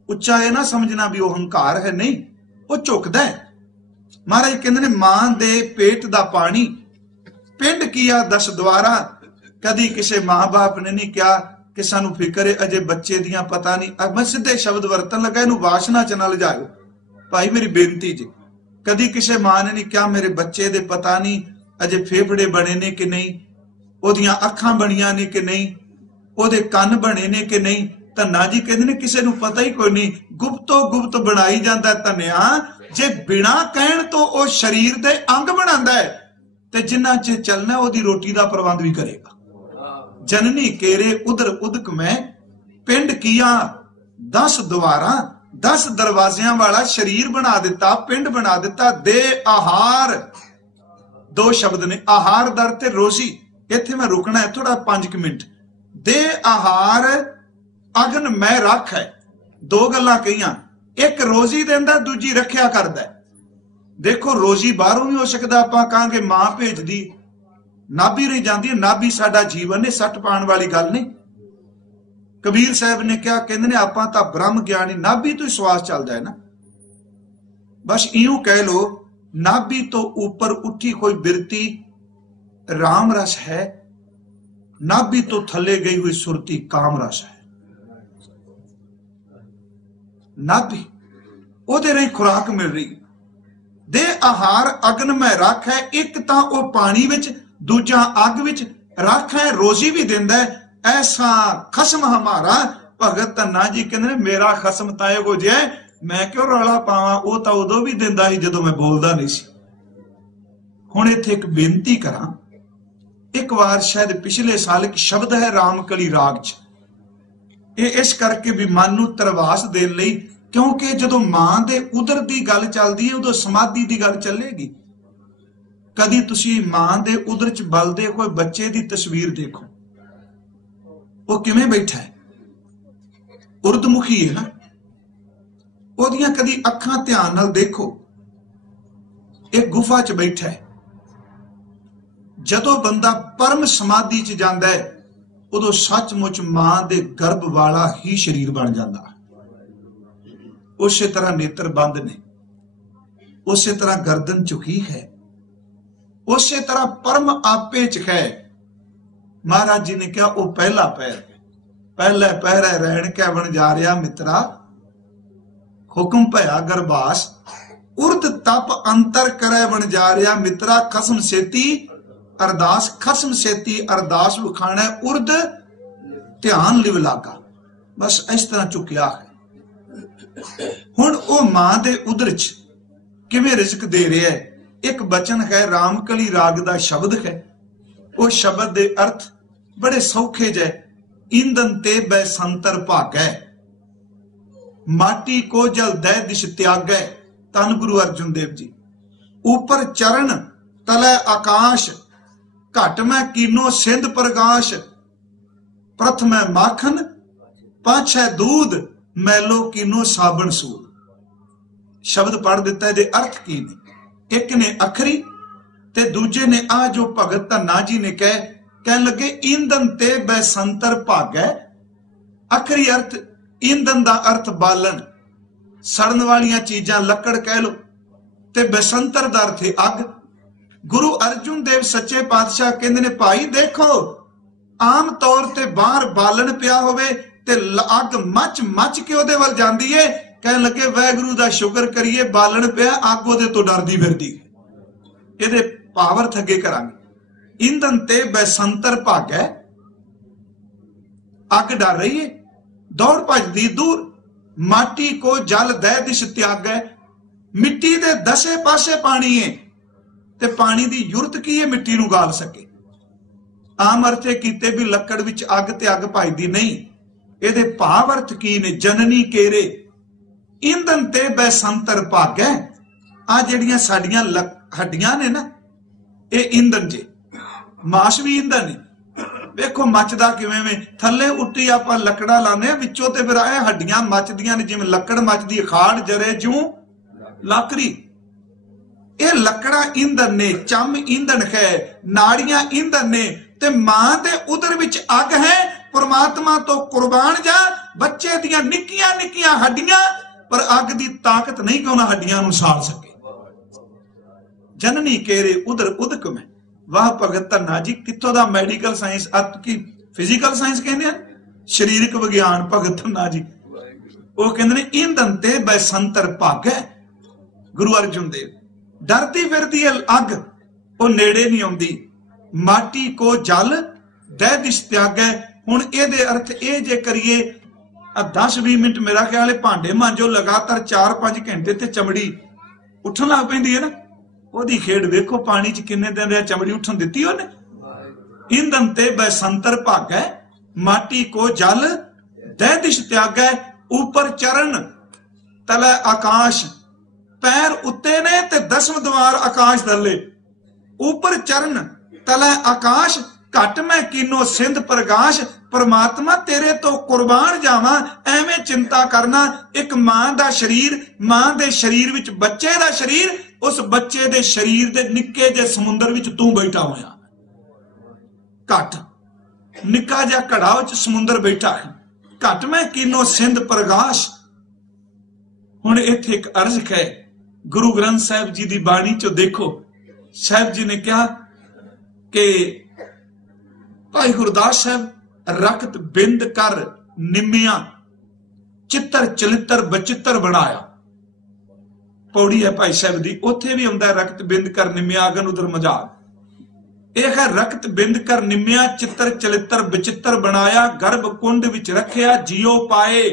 उच्चा है ना समझना भी वो हंकार है, नहीं वो झुकदा है। महाराज कहंदे ने मां दे पेट दा पानी पिंड किया 10 द्वारा। कदी किसी मां बाप ने नहीं कहा कि सानू फिक्र है अजे बच्चे दियां पता नहीं। मैं सीधे शब्द वरतन लगा, इनू वासना च ना लिजाओ भाई, मेरी बेनती जी। कदी किसी मां ने नहीं कहा मेरे बच्चे दे पता नहीं अजे फेफड़े बने ने कि नहीं, ओदियां अखां बनियां ने कि नहीं, ओदे कन बने ने कि नहीं। धन्ना जी कहते ने किसी नू पता ही कोई नहीं, गुप्तो गुप्त बनाई जाता धनिया। जे बिना कहण तो ओ शरीर दे अंग बनांदा है ते जिन्ना च चलना ओदी रोटी दा प्रबंध भी करेगा। जननी केरे उदर उदक में पिंड किया 10 द्वारा। 10 दरवाजियां वाला शरीर बना दिता, पिंड बना दिता। दे आहार 2 शब्द ने, आहार दर ते रोजी। इत्थे मैं रुकना है थोड़ा 5 मिनट। दे आहार अगन मैं रख है। 2 गल्लां कहियां, एक रोजी देंदा, दूजी रखिया करदा है। देखो रोजी बाहरों भी हो सकता, आपां कहांगे मां भेजदी, नाभी रही जाती है। नाभी साडा जीवन है, सट पाण वाली गल नहीं। कबीर साहब ने क्या कहंदे ने आपां तां ब्रह्म ज्ञानी, नाभी तो ही श्वास चलदा है ना। बस इयूं कह लो नाभी तो ऊपर उठी कोई बिरती राम रस है, नाभी तो थले गई हुई सुरती काम रस है। नाभी ओदे रही खुराक मिल रही। दे आहार अग्न में रख है। एक तां ओ पानी विच, दूजा अग विच रख है, रोजी भी दिंदा है। ऐसा खसम हमारा। भगत धन्ना जी कहंदे मेरा खसम तां इहो जिहा है, मैं क्यों रौला पावां, वो तां उदों भी दिंदा सी जदों मैं बोलदा नहीं सी। हुण इत्थे एक बेनती करां। एक बार शायद पिछले साल एक शब्द है रामकली राग च, ये इस करके भी मन नूं तरवास देण लई, क्योंकि जदों मां दे उदर दी गल चलदी है उदों समाधि दी गल चलेगी। कदी तुसी मां दे उदर च बलदे कोई बच्चे दी तस्वीर देखो, वो किवें बैठा है, उर्दमुखी है ना। ओदियां कदी अखां ध्यान नाल देखो, एक गुफा च बैठा है। जदों बंदा परम समाधि च जांदा है उदों सचमुच मां दे गर्भ वाला ही शरीर बन जाता। उसी तरह नेत्र बंद ने, उसी तरह गर्दन झुकी है, उसी तरह परम आपे च है। महाराज जी ने कहा वो पहला पैर, पहले पैर रहन क्या बन जा रहा मित्रा, हुक्म भया गरबास, उर्द तप अंतर करे बन जा रहा मित्रा। खसम सेती अरदास, खसम सेती अरदास विखाना, उर्द ध्यान लिव लागा। बस इस तरह चुकिया है। हुण ओ मां दे उदर च किवें रिजक दे रहा है। एक बचन है रामकली राग दा शब्द है, वो शब्द दे अर्थ बड़े सौखे जै। ईंधन ते बै संतर भागै, माटी को जल दै दिश त्यागै। धन गुरु अर्जुन देव जी। ऊपर चरण तले आकाश, घट में कीनो सिंध प्रकाश। प्रथम माखन पाछे दूध, मैलो कीनो साबन सूद। शब्द पढ़ दिता है, अर्थ की ने। एक ने अखरी ते दूजे ने आ जो भगत धन्ना जी ने कह लगे ईंधन ते बै संतर भागै। अखरी अर्थ ईंधन दा अर्थ बालन, सड़न वालियां चीजां लकड़ कह लो, ते बसंतर दा अर्थ है अग। गुरु अर्जुन देव सच्चे पातशाह कहंदे ने भाई देखो आम तौर ते बाहर बालन पिया होवे ते अग मच मच के ओदे वल जांदी है, कहन लगे वाहिगुरू दा शुक्र करिए बालन पिया, अग ओदे तो डरदी फिरदी। इहदे पावर्थ अगे करांगे। ईंधन ते बसंतर भागै, अग डर रही है, दौड़ भजदी दूर। माटी को जल दह दिश त्यागै, मिट्टी दे दसे पासे पानी है ते पानी दी जरूरत की है मिट्टी नूं गाल सके। आम अर्थे कीते भी लकड़ विच अग ते अग भजदी नहीं। इहदे भाव अर्थ की ने? जननी केरे ईंधन ते बसंतर भागै। आ जिहड़ियां साडियां हड्डियां ने ना, ये ईंधन जे, मास भी ईंधन है। वेखो मचदा किवें में, थल्ले उट्टी आपां लकड़ा लाने विचों ते फिर आए हड्डियां मचदियां ने, जिवें लकड़ मचदी, खाड़ जरे जूं लाकड़ी। ये लकड़ा ईंधन ने, चम ईंधन है, नाड़ियां ईंधन ने, ते मां दे उदर विच अग है। परमात्मा तो कुर्बान जा, बच्चे दियां निक्कियां निक्कियां हड्डियां, पर अग दी ताकत नहीं कि उन्हां हड्डियां नूं साड़ सके। जननी केरे उदर उदक में। वाह भगत धन्ना जी, कित्थों दा मेडिकल साइंस, अत की फिजिकल साइंस कहने हैं, शरीरक विज्ञान। भगत धन्ना जी वो कहते हैं ईंधन ते बसंतर भागै। गुरु अर्जुन देव डरती फिरदी अग, वो नेड़े नहीं आउंदी। माटी को जल दह दिश त्यागै। हुण इहदे अर्थ ये जे करिए 10-20 मिनट मेरा ख्याल है भांडे मांजो लगातार 4-5 घंटे ते चमड़ी उठन लग पैंदी है ना, ओदी खेड वेखो पानी च किन्ने दिन रहा चमड़ी उठन दित्ती ओने। ईंधन ते बसंतर भागै, माटी को जल दह दिश त्यागै। ऊपर चरण तले आकाश, पैर उत्ते ने ते 10वें द्वार आकाश थल्ले। ऊपर चरण तले आकाश, घट मैं कीनो सिंध प्रकाश। परमात्मा तेरे तो कुर्बान जावा, एवें चिंता करना। एक मां दा शरीर, मां दे शरीर विच बच्चे दा शरीर, उस बच्चे दे शरीर दे निक्के जे समुंदर विच तू बैठा होया। घट निक्का जिहा घड़ा विच समुंदर बैठा है। घट मैं कीनो सिंध प्रकाश। हुण इत्थे एक अर्ज है गुरु ग्रंथ साहिब जी दी बाणी चो देखो, साहिब जी ने कहा कि भाई गुरदास साहब रखत बिंद कर निमिया, चित्र चलित्र बचित्र बनाया। पौड़ी है भाई साहब दी, उत्थे भी आउंदा रखत बिंद कर निमिया अगन उधर मजाक। यह है रखत बिंद कर निमिया, चित्र चलित्र बचित्र बनाया। गर्भ कुंड विच रखिया जियो पाए,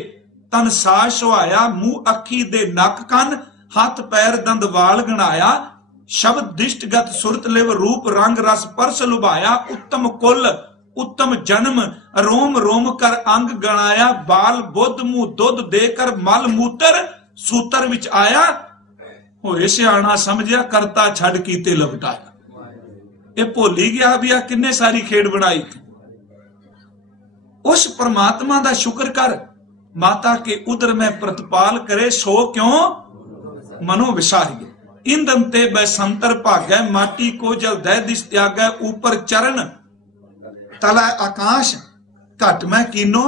तन साज सुहाया। मुंह अखी दे नक कन, हथ पैर दंद वाल गणाया। शब्द दिष्टगत सुरत लिव रूप रंग रस परस लुभाया। उत्तम कुल उत्तम जन्म, रोम रोम कर अंग गणाया। बाल बुद्ध मुंह दुध देकर मल मूत्र, सूत्र विच आया। होए सियाणा समझिया, करता छड़ कीते लपटाया। ये भुल ही गया भी आ किन्ने सारी खेड बनाई। उस परमात्मा दा शुक्र कर, माता के उदर में प्रतिपाल करे, सो क्यों मनो विसारिए। ईंधन ते बसंतर भागै, माटी को जल दह दिश त्यागै। ऊपर चरण तला आकाश, घट मैं कीनो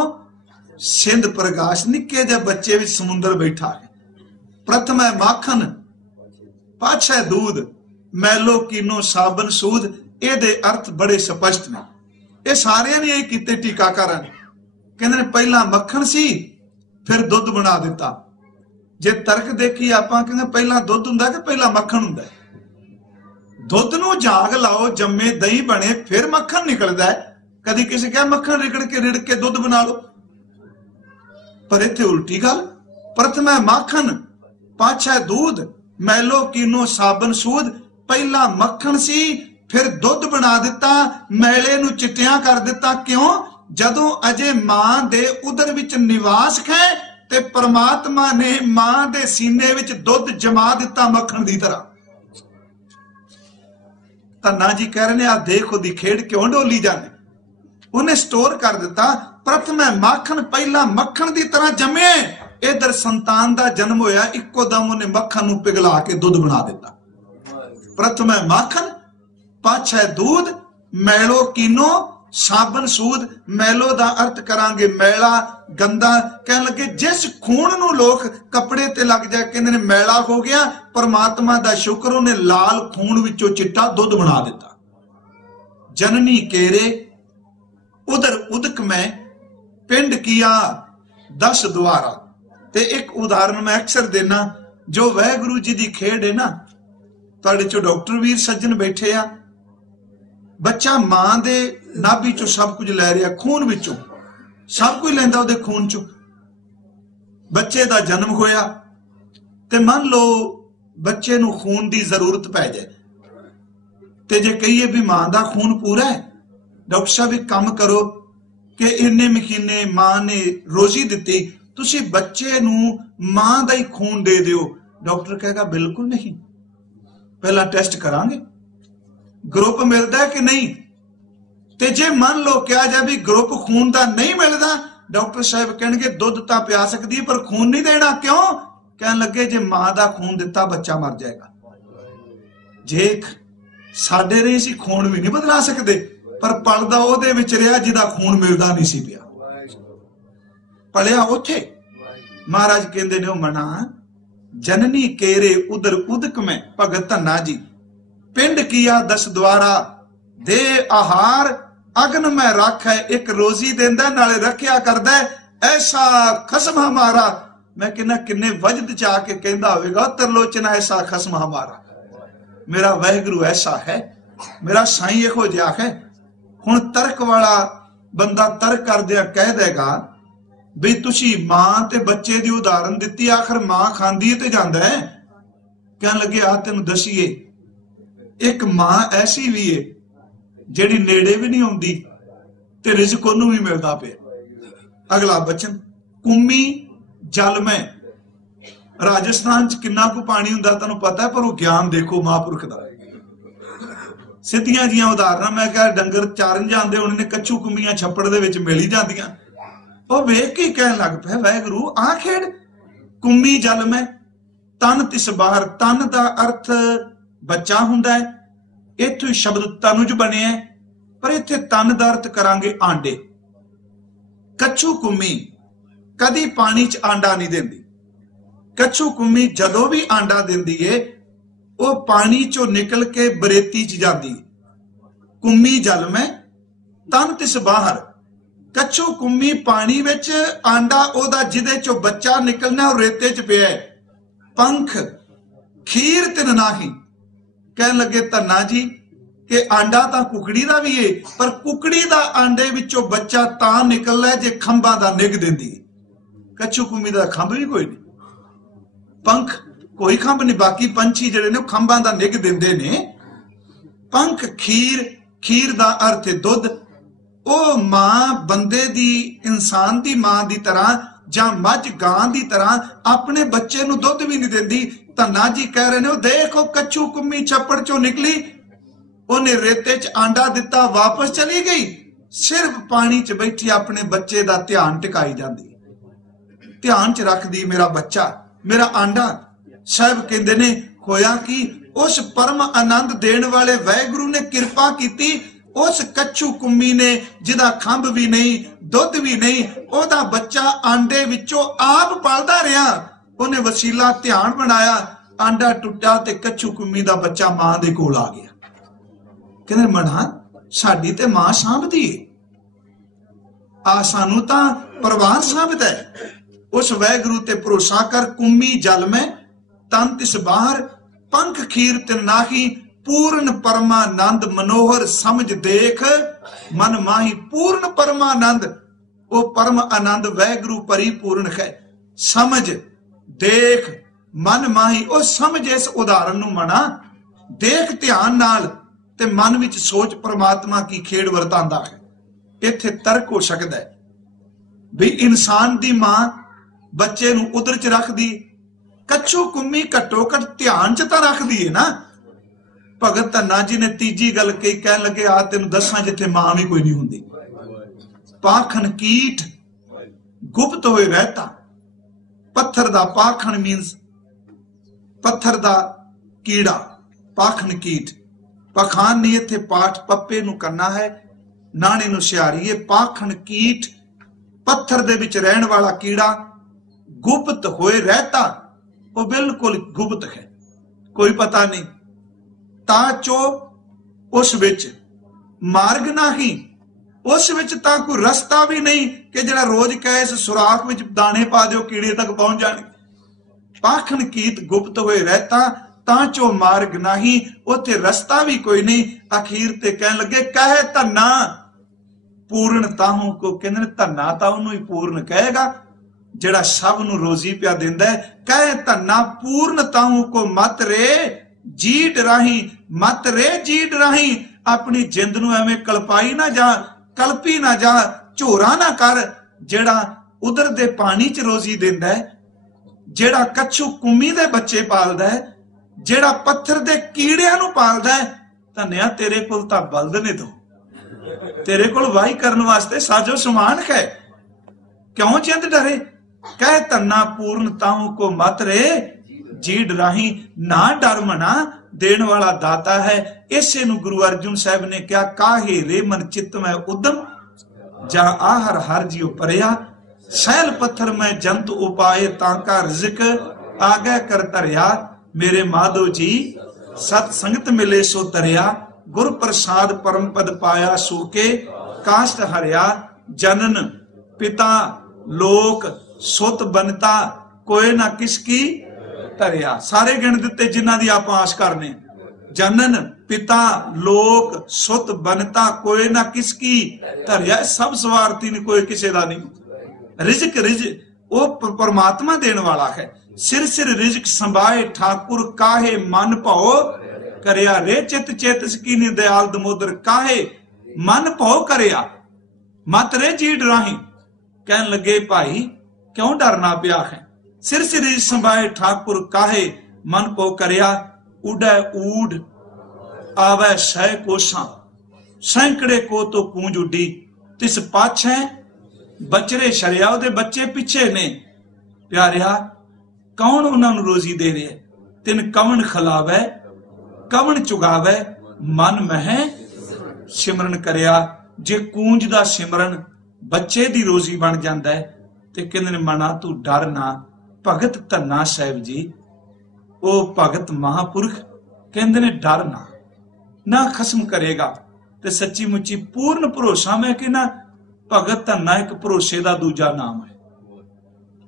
सिंध प्रकाश। निक्के जे बच्चे विच समुंदर बैठा है। प्रथम है माखन, पाछे दूध, मैलो कीनो साबन सूद। इहदे अर्थ बड़े स्पष्ट ने। ये सारे ने यही कीते टीकाकरण। कहंदे ने पहला मक्खन सी, फिर दुध बना दिता। जे तर्क देखी आपां कहंदे पहला दुध हुंदा कि पहला मक्खन हुंदा है। दुध नूं जाग लाओ, जम्मे दही बने, फिर मक्खन निकलदा है। कदी किसी कहा मक्खन रिड़ के दुध बना लो, पर इत्थे उल्टी गल। प्रथम है माखन, पाछे दूध, मैलो कीनो साबन सूद। पहला मक्खन सी, फिर दुध बना दिता, मैले नूं चिट्टियां कर दिता। क्यों? जदों अजे मां दे उदर विच निवास है ते परमात्मा ने मां दे सीने विच दुध जमा दिता मक्खन दी तरह। धन्ना जी कह रहे ने आ देखो दी खेड क्यों डोली जाने। उन्हें स्टोर कर दिता। प्रथम है माखन, पहला मक्खन दी तरह जमे। इधर संतान दा जन्म होया, इक्को दम उन्हें मक्खन नूं पिघला के दुध बना दिता। प्रथम है माखन, पाछे दूध, मैलो कीनो साबन सूद, मैलो दा अर्थ करांगे मैला गंदा। कहन लगे जिस खून नूं लोग कपड़े ते लग जाए कहंदे ने मैला हो गया, परमात्मा दा शुक्र उन्हें लाल खून विचों चिट्टा दुध बना दिता। जननी केरे उधर उदक में पिंड किया 10 द्वारा। ते एक उदाहरण मैं अक्सर देना, जो वाहिगुरू जी दी खेड है ना, तुहाडे चो डॉक्टर वीर सज्जन बैठे आ, बच्चा मां दे नाभि चो सब कुछ लै रहा, खून विचों सब कुछ लैंदा उहदे खून चो। बच्चे दा जन्म होया ते मान लो बच्चे नूं खून दी जरूरत पै जाए, ते जे कहिए भी मां दा खून पूरा है, डॉक्टर साहब एक काम करो कि इन्ने महीने मां ने रोजी दिती, तुसी बच्चे नूं मां दा ही खून दे दिओ। डॉक्टर कहेगा बिल्कुल नहीं, पहला टेस्ट करांगे ग्रुप मिलता है कि नहीं। ते जे मान लो क्या जाए भी ग्रुप खून दा नहीं मिलता, डॉक्टर साहब कहणगे दुध तां पिया सकदी पर खून नहीं देना। क्यों? कहन लगे जे मां दा खून दिता बच्चा मर जाएगा। जे साडे रही सी खून भी नहीं बदला सकते, पर पलदा ओहदे विच रहा जिहदा खून मिलदा नहीं सी पिया, पलिया उथे। महाराज कहंदे ने मना जननी केरे उधर उदक में, भगत धन्ना जी पिंड किया 10 द्वारा, दे आहार अग्न में रख है। एक रोजी देंदा नाले रखिया करदा, ऐसा खसम हमारा। मैं कहना किन्ने वजद च आके कहंदा होवेगा तरलोचन ऐसा खसम हमारा। मेरा वाहिगुरू ऐसा है, मेरा साईं इहो जिहा है। हुण तर्क वाला बंदा तर्क करदिया कह देगा भी तुसी मां ते बच्चे दी उदाहरण दिती, आखिर मां खांदी है ते जांदा है। कहन लगे आ तेनू दसीए, एक मां ऐसी भी है जिहड़ी नेड़े भी नहीं आउंदी ते रिज़्क ओनू भी मिलदा पिया। अगला बचन कुम्मी जल में। राजस्थान च किन्ना को पानी हुंदा तुहानू पता है, पर वो ज्ञान देखो महापुरख दा। सिद्धियां जियां उदाहरण मैं कहा डंगर चारन जांदे होणे ने, कच्छू कुम्मियां छप्पड़ दे विच मिल ही जांदियां। ਉਹ ਵੇਖ ਕੇ ਕਹਿਣ ਲੱਗ ਪਿਆ ਵਾਹਿਗੁਰੂ ਆ ਖੇਡ ਕੁੰਮੀ ਜਲ ਮੈਂ ਤਨ ਤਿਸ ਬਾਹਰ। ਤਨ ਦਾ ਅਰਥ ਬੱਚਾ ਹੁੰਦਾ ਹੈ, ਇੱਥੋਂ ਹੀ ਸ਼ਬਦ ਤਨੁਜ ਬਣਿਆ, ਪਰ ਇੱਥੇ ਤਨ ਦਾ ਅਰਥ ਕਰਾਂਗੇ ਆਂਡੇ। ਕੱਛੂ ਕੁੰਮੀ ਕਦੀ ਪਾਣੀ 'ਚ ਆਂਡਾ ਨਹੀਂ ਦਿੰਦੀ। ਕੱਛੂ ਕੁੰਮੀ ਜਦੋਂ ਵੀ ਆਂਡਾ ਦਿੰਦੀ ਏ ਉਹ ਪਾਣੀ 'ਚੋਂ ਨਿਕਲ ਕੇ ਬਰੇਤੀ 'ਚ ਜਾਂਦੀ। ਕੁੰਮੀ ਜਲ ਮੈਂ ਤਨ ਤਿਸ ਬਾਹਰ। कच्छू कुम्मी पानी विच, आंडा ओदा जिदे चो बच्चा निकलना और रेते च पिया है। पंख खीर तिन नाही। कहन लगे धन्ना जी कि आंडा तां कुकड़ी दा भी है, पर कुकड़ी दा आंडे विचों बच्चा तां निकलदा है जे खंभा दा निग दिंदी। कच्छू कुम्मी दा खंभ भी कोई नहीं, पंख कोई खंभ नहीं, बाकी पंछी जिहड़े ने खंभां दा निग दिंदे ने। पंख खीर, खीर दा अर्थ है दुध। ਉਹ ਮਾਂ ਬੰਦੇ ਦੀ, ਇਨਸਾਨ ਦੀ ਮਾਂ ਦੀ ਤਰ੍ਹਾਂ ਜਾਂ ਮੱਝ ਗਾਂ ਦੀ ਤਰ੍ਹਾਂ ਆਪਣੇ ਬੱਚੇ ਨੂੰ ਦੁੱਧ ਵੀ ਨਹੀਂ ਦਿੰਦੀ। ਧੰਨਾ ਜੀ ਕਹਿ ਰਹੇ ਨੇ ਉਹ ਦੇਖੋ ਕੱਛੂ ਕੁੰਮੀ ਛੱਪੜ ਚੋਂ ਨਿਕਲੀ, ਉਹਨੇ ਰੇਤੇ 'ਚ ਆਂਡਾ ਦਿੱਤਾ, ਵਾਪਸ ਚਲੀ ਗਈ, ਸਿਰਫ ਪਾਣੀ 'ਚ ਬੈਠੀ ਆਪਣੇ ਬੱਚੇ ਦਾ ਧਿਆਨ ਟਿਕਾਈ ਜਾਂਦੀ, ਧਿਆਨ 'ਚ ਰੱਖਦੀ ਮੇਰਾ ਬੱਚਾ, ਮੇਰਾ ਆਂਡਾ। ਸਾਹਿਬ ਕਹਿੰਦੇ ਨੇ ਹੋਇਆ ਕਿ ਉਸ ਪਰਮ ਆਨੰਦ ਦੇਣ ਵਾਲੇ ਵਾਹਿਗੁਰੂ ਨੇ ਕਿਰਪਾ ਕੀਤੀ। उस कच्छू कुम्मी ने जिदा खंभ भी नहीं, दुध भी नहीं, ओदा बच्चा आंडे विचों आप पलदा रहा, उन्हें वसीला ध्यान बनाया, आंडा टुटा ते कच्छू कुम्मी दा बच्चा मां दे कोल आ गया। कहंदे मना साडी ते मां सांभदी है, आ सानू तां परिवार सांभदा है। उस वाहिगुरू ते भरोसा कर। कुम्मी जल में तन तिस बाहर, पंख खीर तिन नाही, पूर्ण परमानंद मनोहर समझ देख मन माही। पूर्ण परमानंद, वो परम आनंद वाहिगुरू परिपूर्ण है। समझ देख मन माही, वो समझ इस उदाहरण नूं मना, देख ध्यान नाल ते मन विच सोच परमात्मा की खेड़ वरतांदा है। इत्थे तर्क हो सकदा है भी इंसान दी मां बच्चे नूं उदर च रखदी, कच्छू कुम्मी घट्टो घट ध्यान च तां रखदी है ना। भगत धन्ना जी ने तीजी गल कही, कहन लगे आ तेन दसा जिथे मां भी कोई नहीं हुंदी। पाखन कीट गुप्त होए रहता। पत्थर दा पाखन मीन्स पत्थर दा कीड़ा, पाखन कीट। पखान नहीं इत्थे पाठ पप्पे नूं करना है, नाणे नूं सिहारीए। पाखण कीट, पत्थर दे विच रहण वाला कीड़ा, गुप्त होए रहता, वो बिल्कुल गुप्त है, कोई पता नहीं। ताचो उस विच मार्ग नाही, उस विच तां कोई रस्ता भी नहीं कि जिहड़ा रोज कहे इस सुराख विच दाने पा दिओ कीड़े तक पहुंच जाने। पाखण कीट गुप्त होए रहता, ताचो मार्ग नाही, उथे रस्ता भी कोई नहीं। अखीर ते कहन लगे कहे धन्ना पूर्ण ताहू को। कहंदे धन्ना तां उहनूं ही पूर्ण कहेगा जिहड़ा सब नूं रोजी पिया दिंदा है। कहे धन्ना पूर्ण ताहू को, मत रे जीड राही, मत रे जीड राही। अपनी जिंद नूं एवें कल्पाई ना जा, कल्पी ना जा, झोरा ना कर। जिहड़ा उधर दे पानी च रोजी दिंदा है, जिहड़ा कच्छू कुम्मी दे बच्चे पालदा है, जिहड़ा पत्थर दे कीड़ियां नूं पालदा है, धन्या तेरे कोल तां बलद ने, तो तेरे कोल वाही करन वास्ते साजो समान है, क्यों जिंद डरे। कह धन्ना पूर्ण ताहू को, मत रे जीड राही। ना डर मना, देण वाला दाता है। इसे नूं गुरु अर्जुन साहब ने क्या, काहे रे मन चित्त में उद्यम, जा आहर हर जियो परया। सैल पत्थर में जंत उपाय, ताका रिज़्क आगे कर तरया। मेरे माधो जी सत संगत मिले सो तरया, गुर प्रसाद परम पद पाया सूके, काष्ट हरिया। जनन पिता लोक सुत बनता, कोई ना किसकी तरया। सारे गिण दिते जिन्हां दी आप आस करने। जनन पिता लोक सुत बनता, कोई ना किसकी तरया। सब स्वार्थी ने, कोई किसी दा नहीं। रिज़्क वो परमात्मा देने वाला है। सिर सिर रिज़्क संभाए ठाकुर, काहे मन भाओ करया। रे चित चेत सकीनी दयाल दमोदर, काहे मन भाओ करया। मत रे जीड राही। कहन लगे भाई क्यों डरना पिया है। सिर सिर रिज़्क संभाए ठाकुर, काहे मन भाओ करया। उड़ै ऊड आवे सह कोसां, सैकड़े को तो पूंज उडी। तिस पाछे बचरे शरिया, उहदे बच्चे पिछे ने। प्यारिया कौन उन्हां नूं रोजी दे रहा है। तिन कवन खिलावे कवन चुगावे, मन मह सिमरन करया। जे कूंज दा सिमरन बच्चे दी रोजी बन जांदा है ते कहंदे ने मना तू डर ना। भगत धन्ना साहिब जी, ओ भगत महापुरख कहंदे ने डर ना खसम करेगा। ते सच्ची मुच्ची पूर्ण भरोसा मैं कहना भगत धन्ना एक भरोसे दा दूजा नाम है,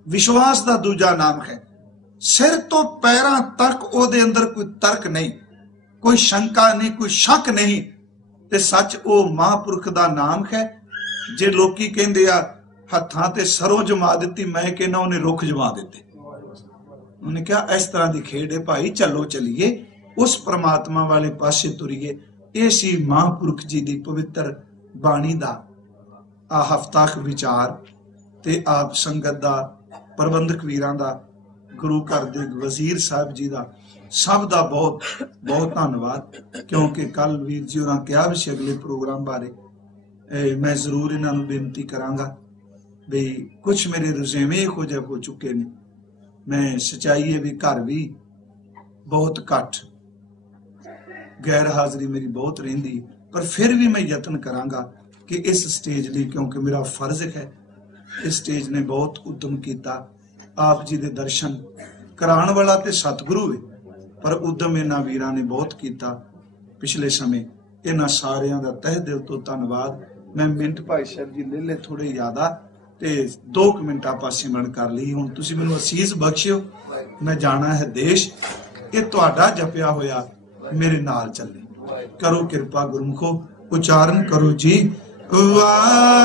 विश्वास दा दूजा नाम है। सिर तो पैरां तक ओदे अंदर कोई तर्क नहीं, कोई शंका नहीं, कोई शक नहीं। ते सच ओ महापुरख दा नाम है। जे लोकी कहंदे आ हत्थां ते सरों जमा दित्ती, मैं कहना उन्हें रुख जमा दिते। उन्हें क्या इस तरह की खेड है भाई, चलो चलिए उस परमात्मा वाले पासे तुरीए। ये सी महापुरख जी की पवित्र बाणी दा आ हफ्ताख विचार ते आप संगत दा, प्रबंधक वीरां दा, गुरु घर दे वजीर साहब जी दा, सब दा बहुत बहुत धन्यवाद। क्योंकि कल वीर जी उन्होंने कहा भी अगले प्रोग्राम बारे मैं जरूर इन्होंने बेनती करांगा भी कुछ मेरे रुझेवें इहो जिहे हो चुके ने। मैं सच्चाई है भी घर भी बहुत घट गैर हाजरी मेरी बहुत रहिंदी, पर फिर भी मैं यत्न करांगा कि इस स्टेज लिए, क्योंकि मेरा फर्ज है। इस स्टेज ने बहुत उद्यम किया। आप जी दे दर्शन कराने वाला तो सतगुरु है, पर उद्यम इन्हां वीरां ने बहुत किया पिछले समय। इन्हां सारियां दा तह दिल तो धन्नवाद। मैं मिंट भाई साहब जी ले ले थोड़े ज्यादा ते 2 मिनट आप सिमरन कर ली। हुण तुसीं मैनूं असीस बख्शिओ, मैं जाना है देश। ये तुहाडा जपिया होया मेरे नाल चले। करो कृपा गुरमुखो, उच्चारण करो जी वाह।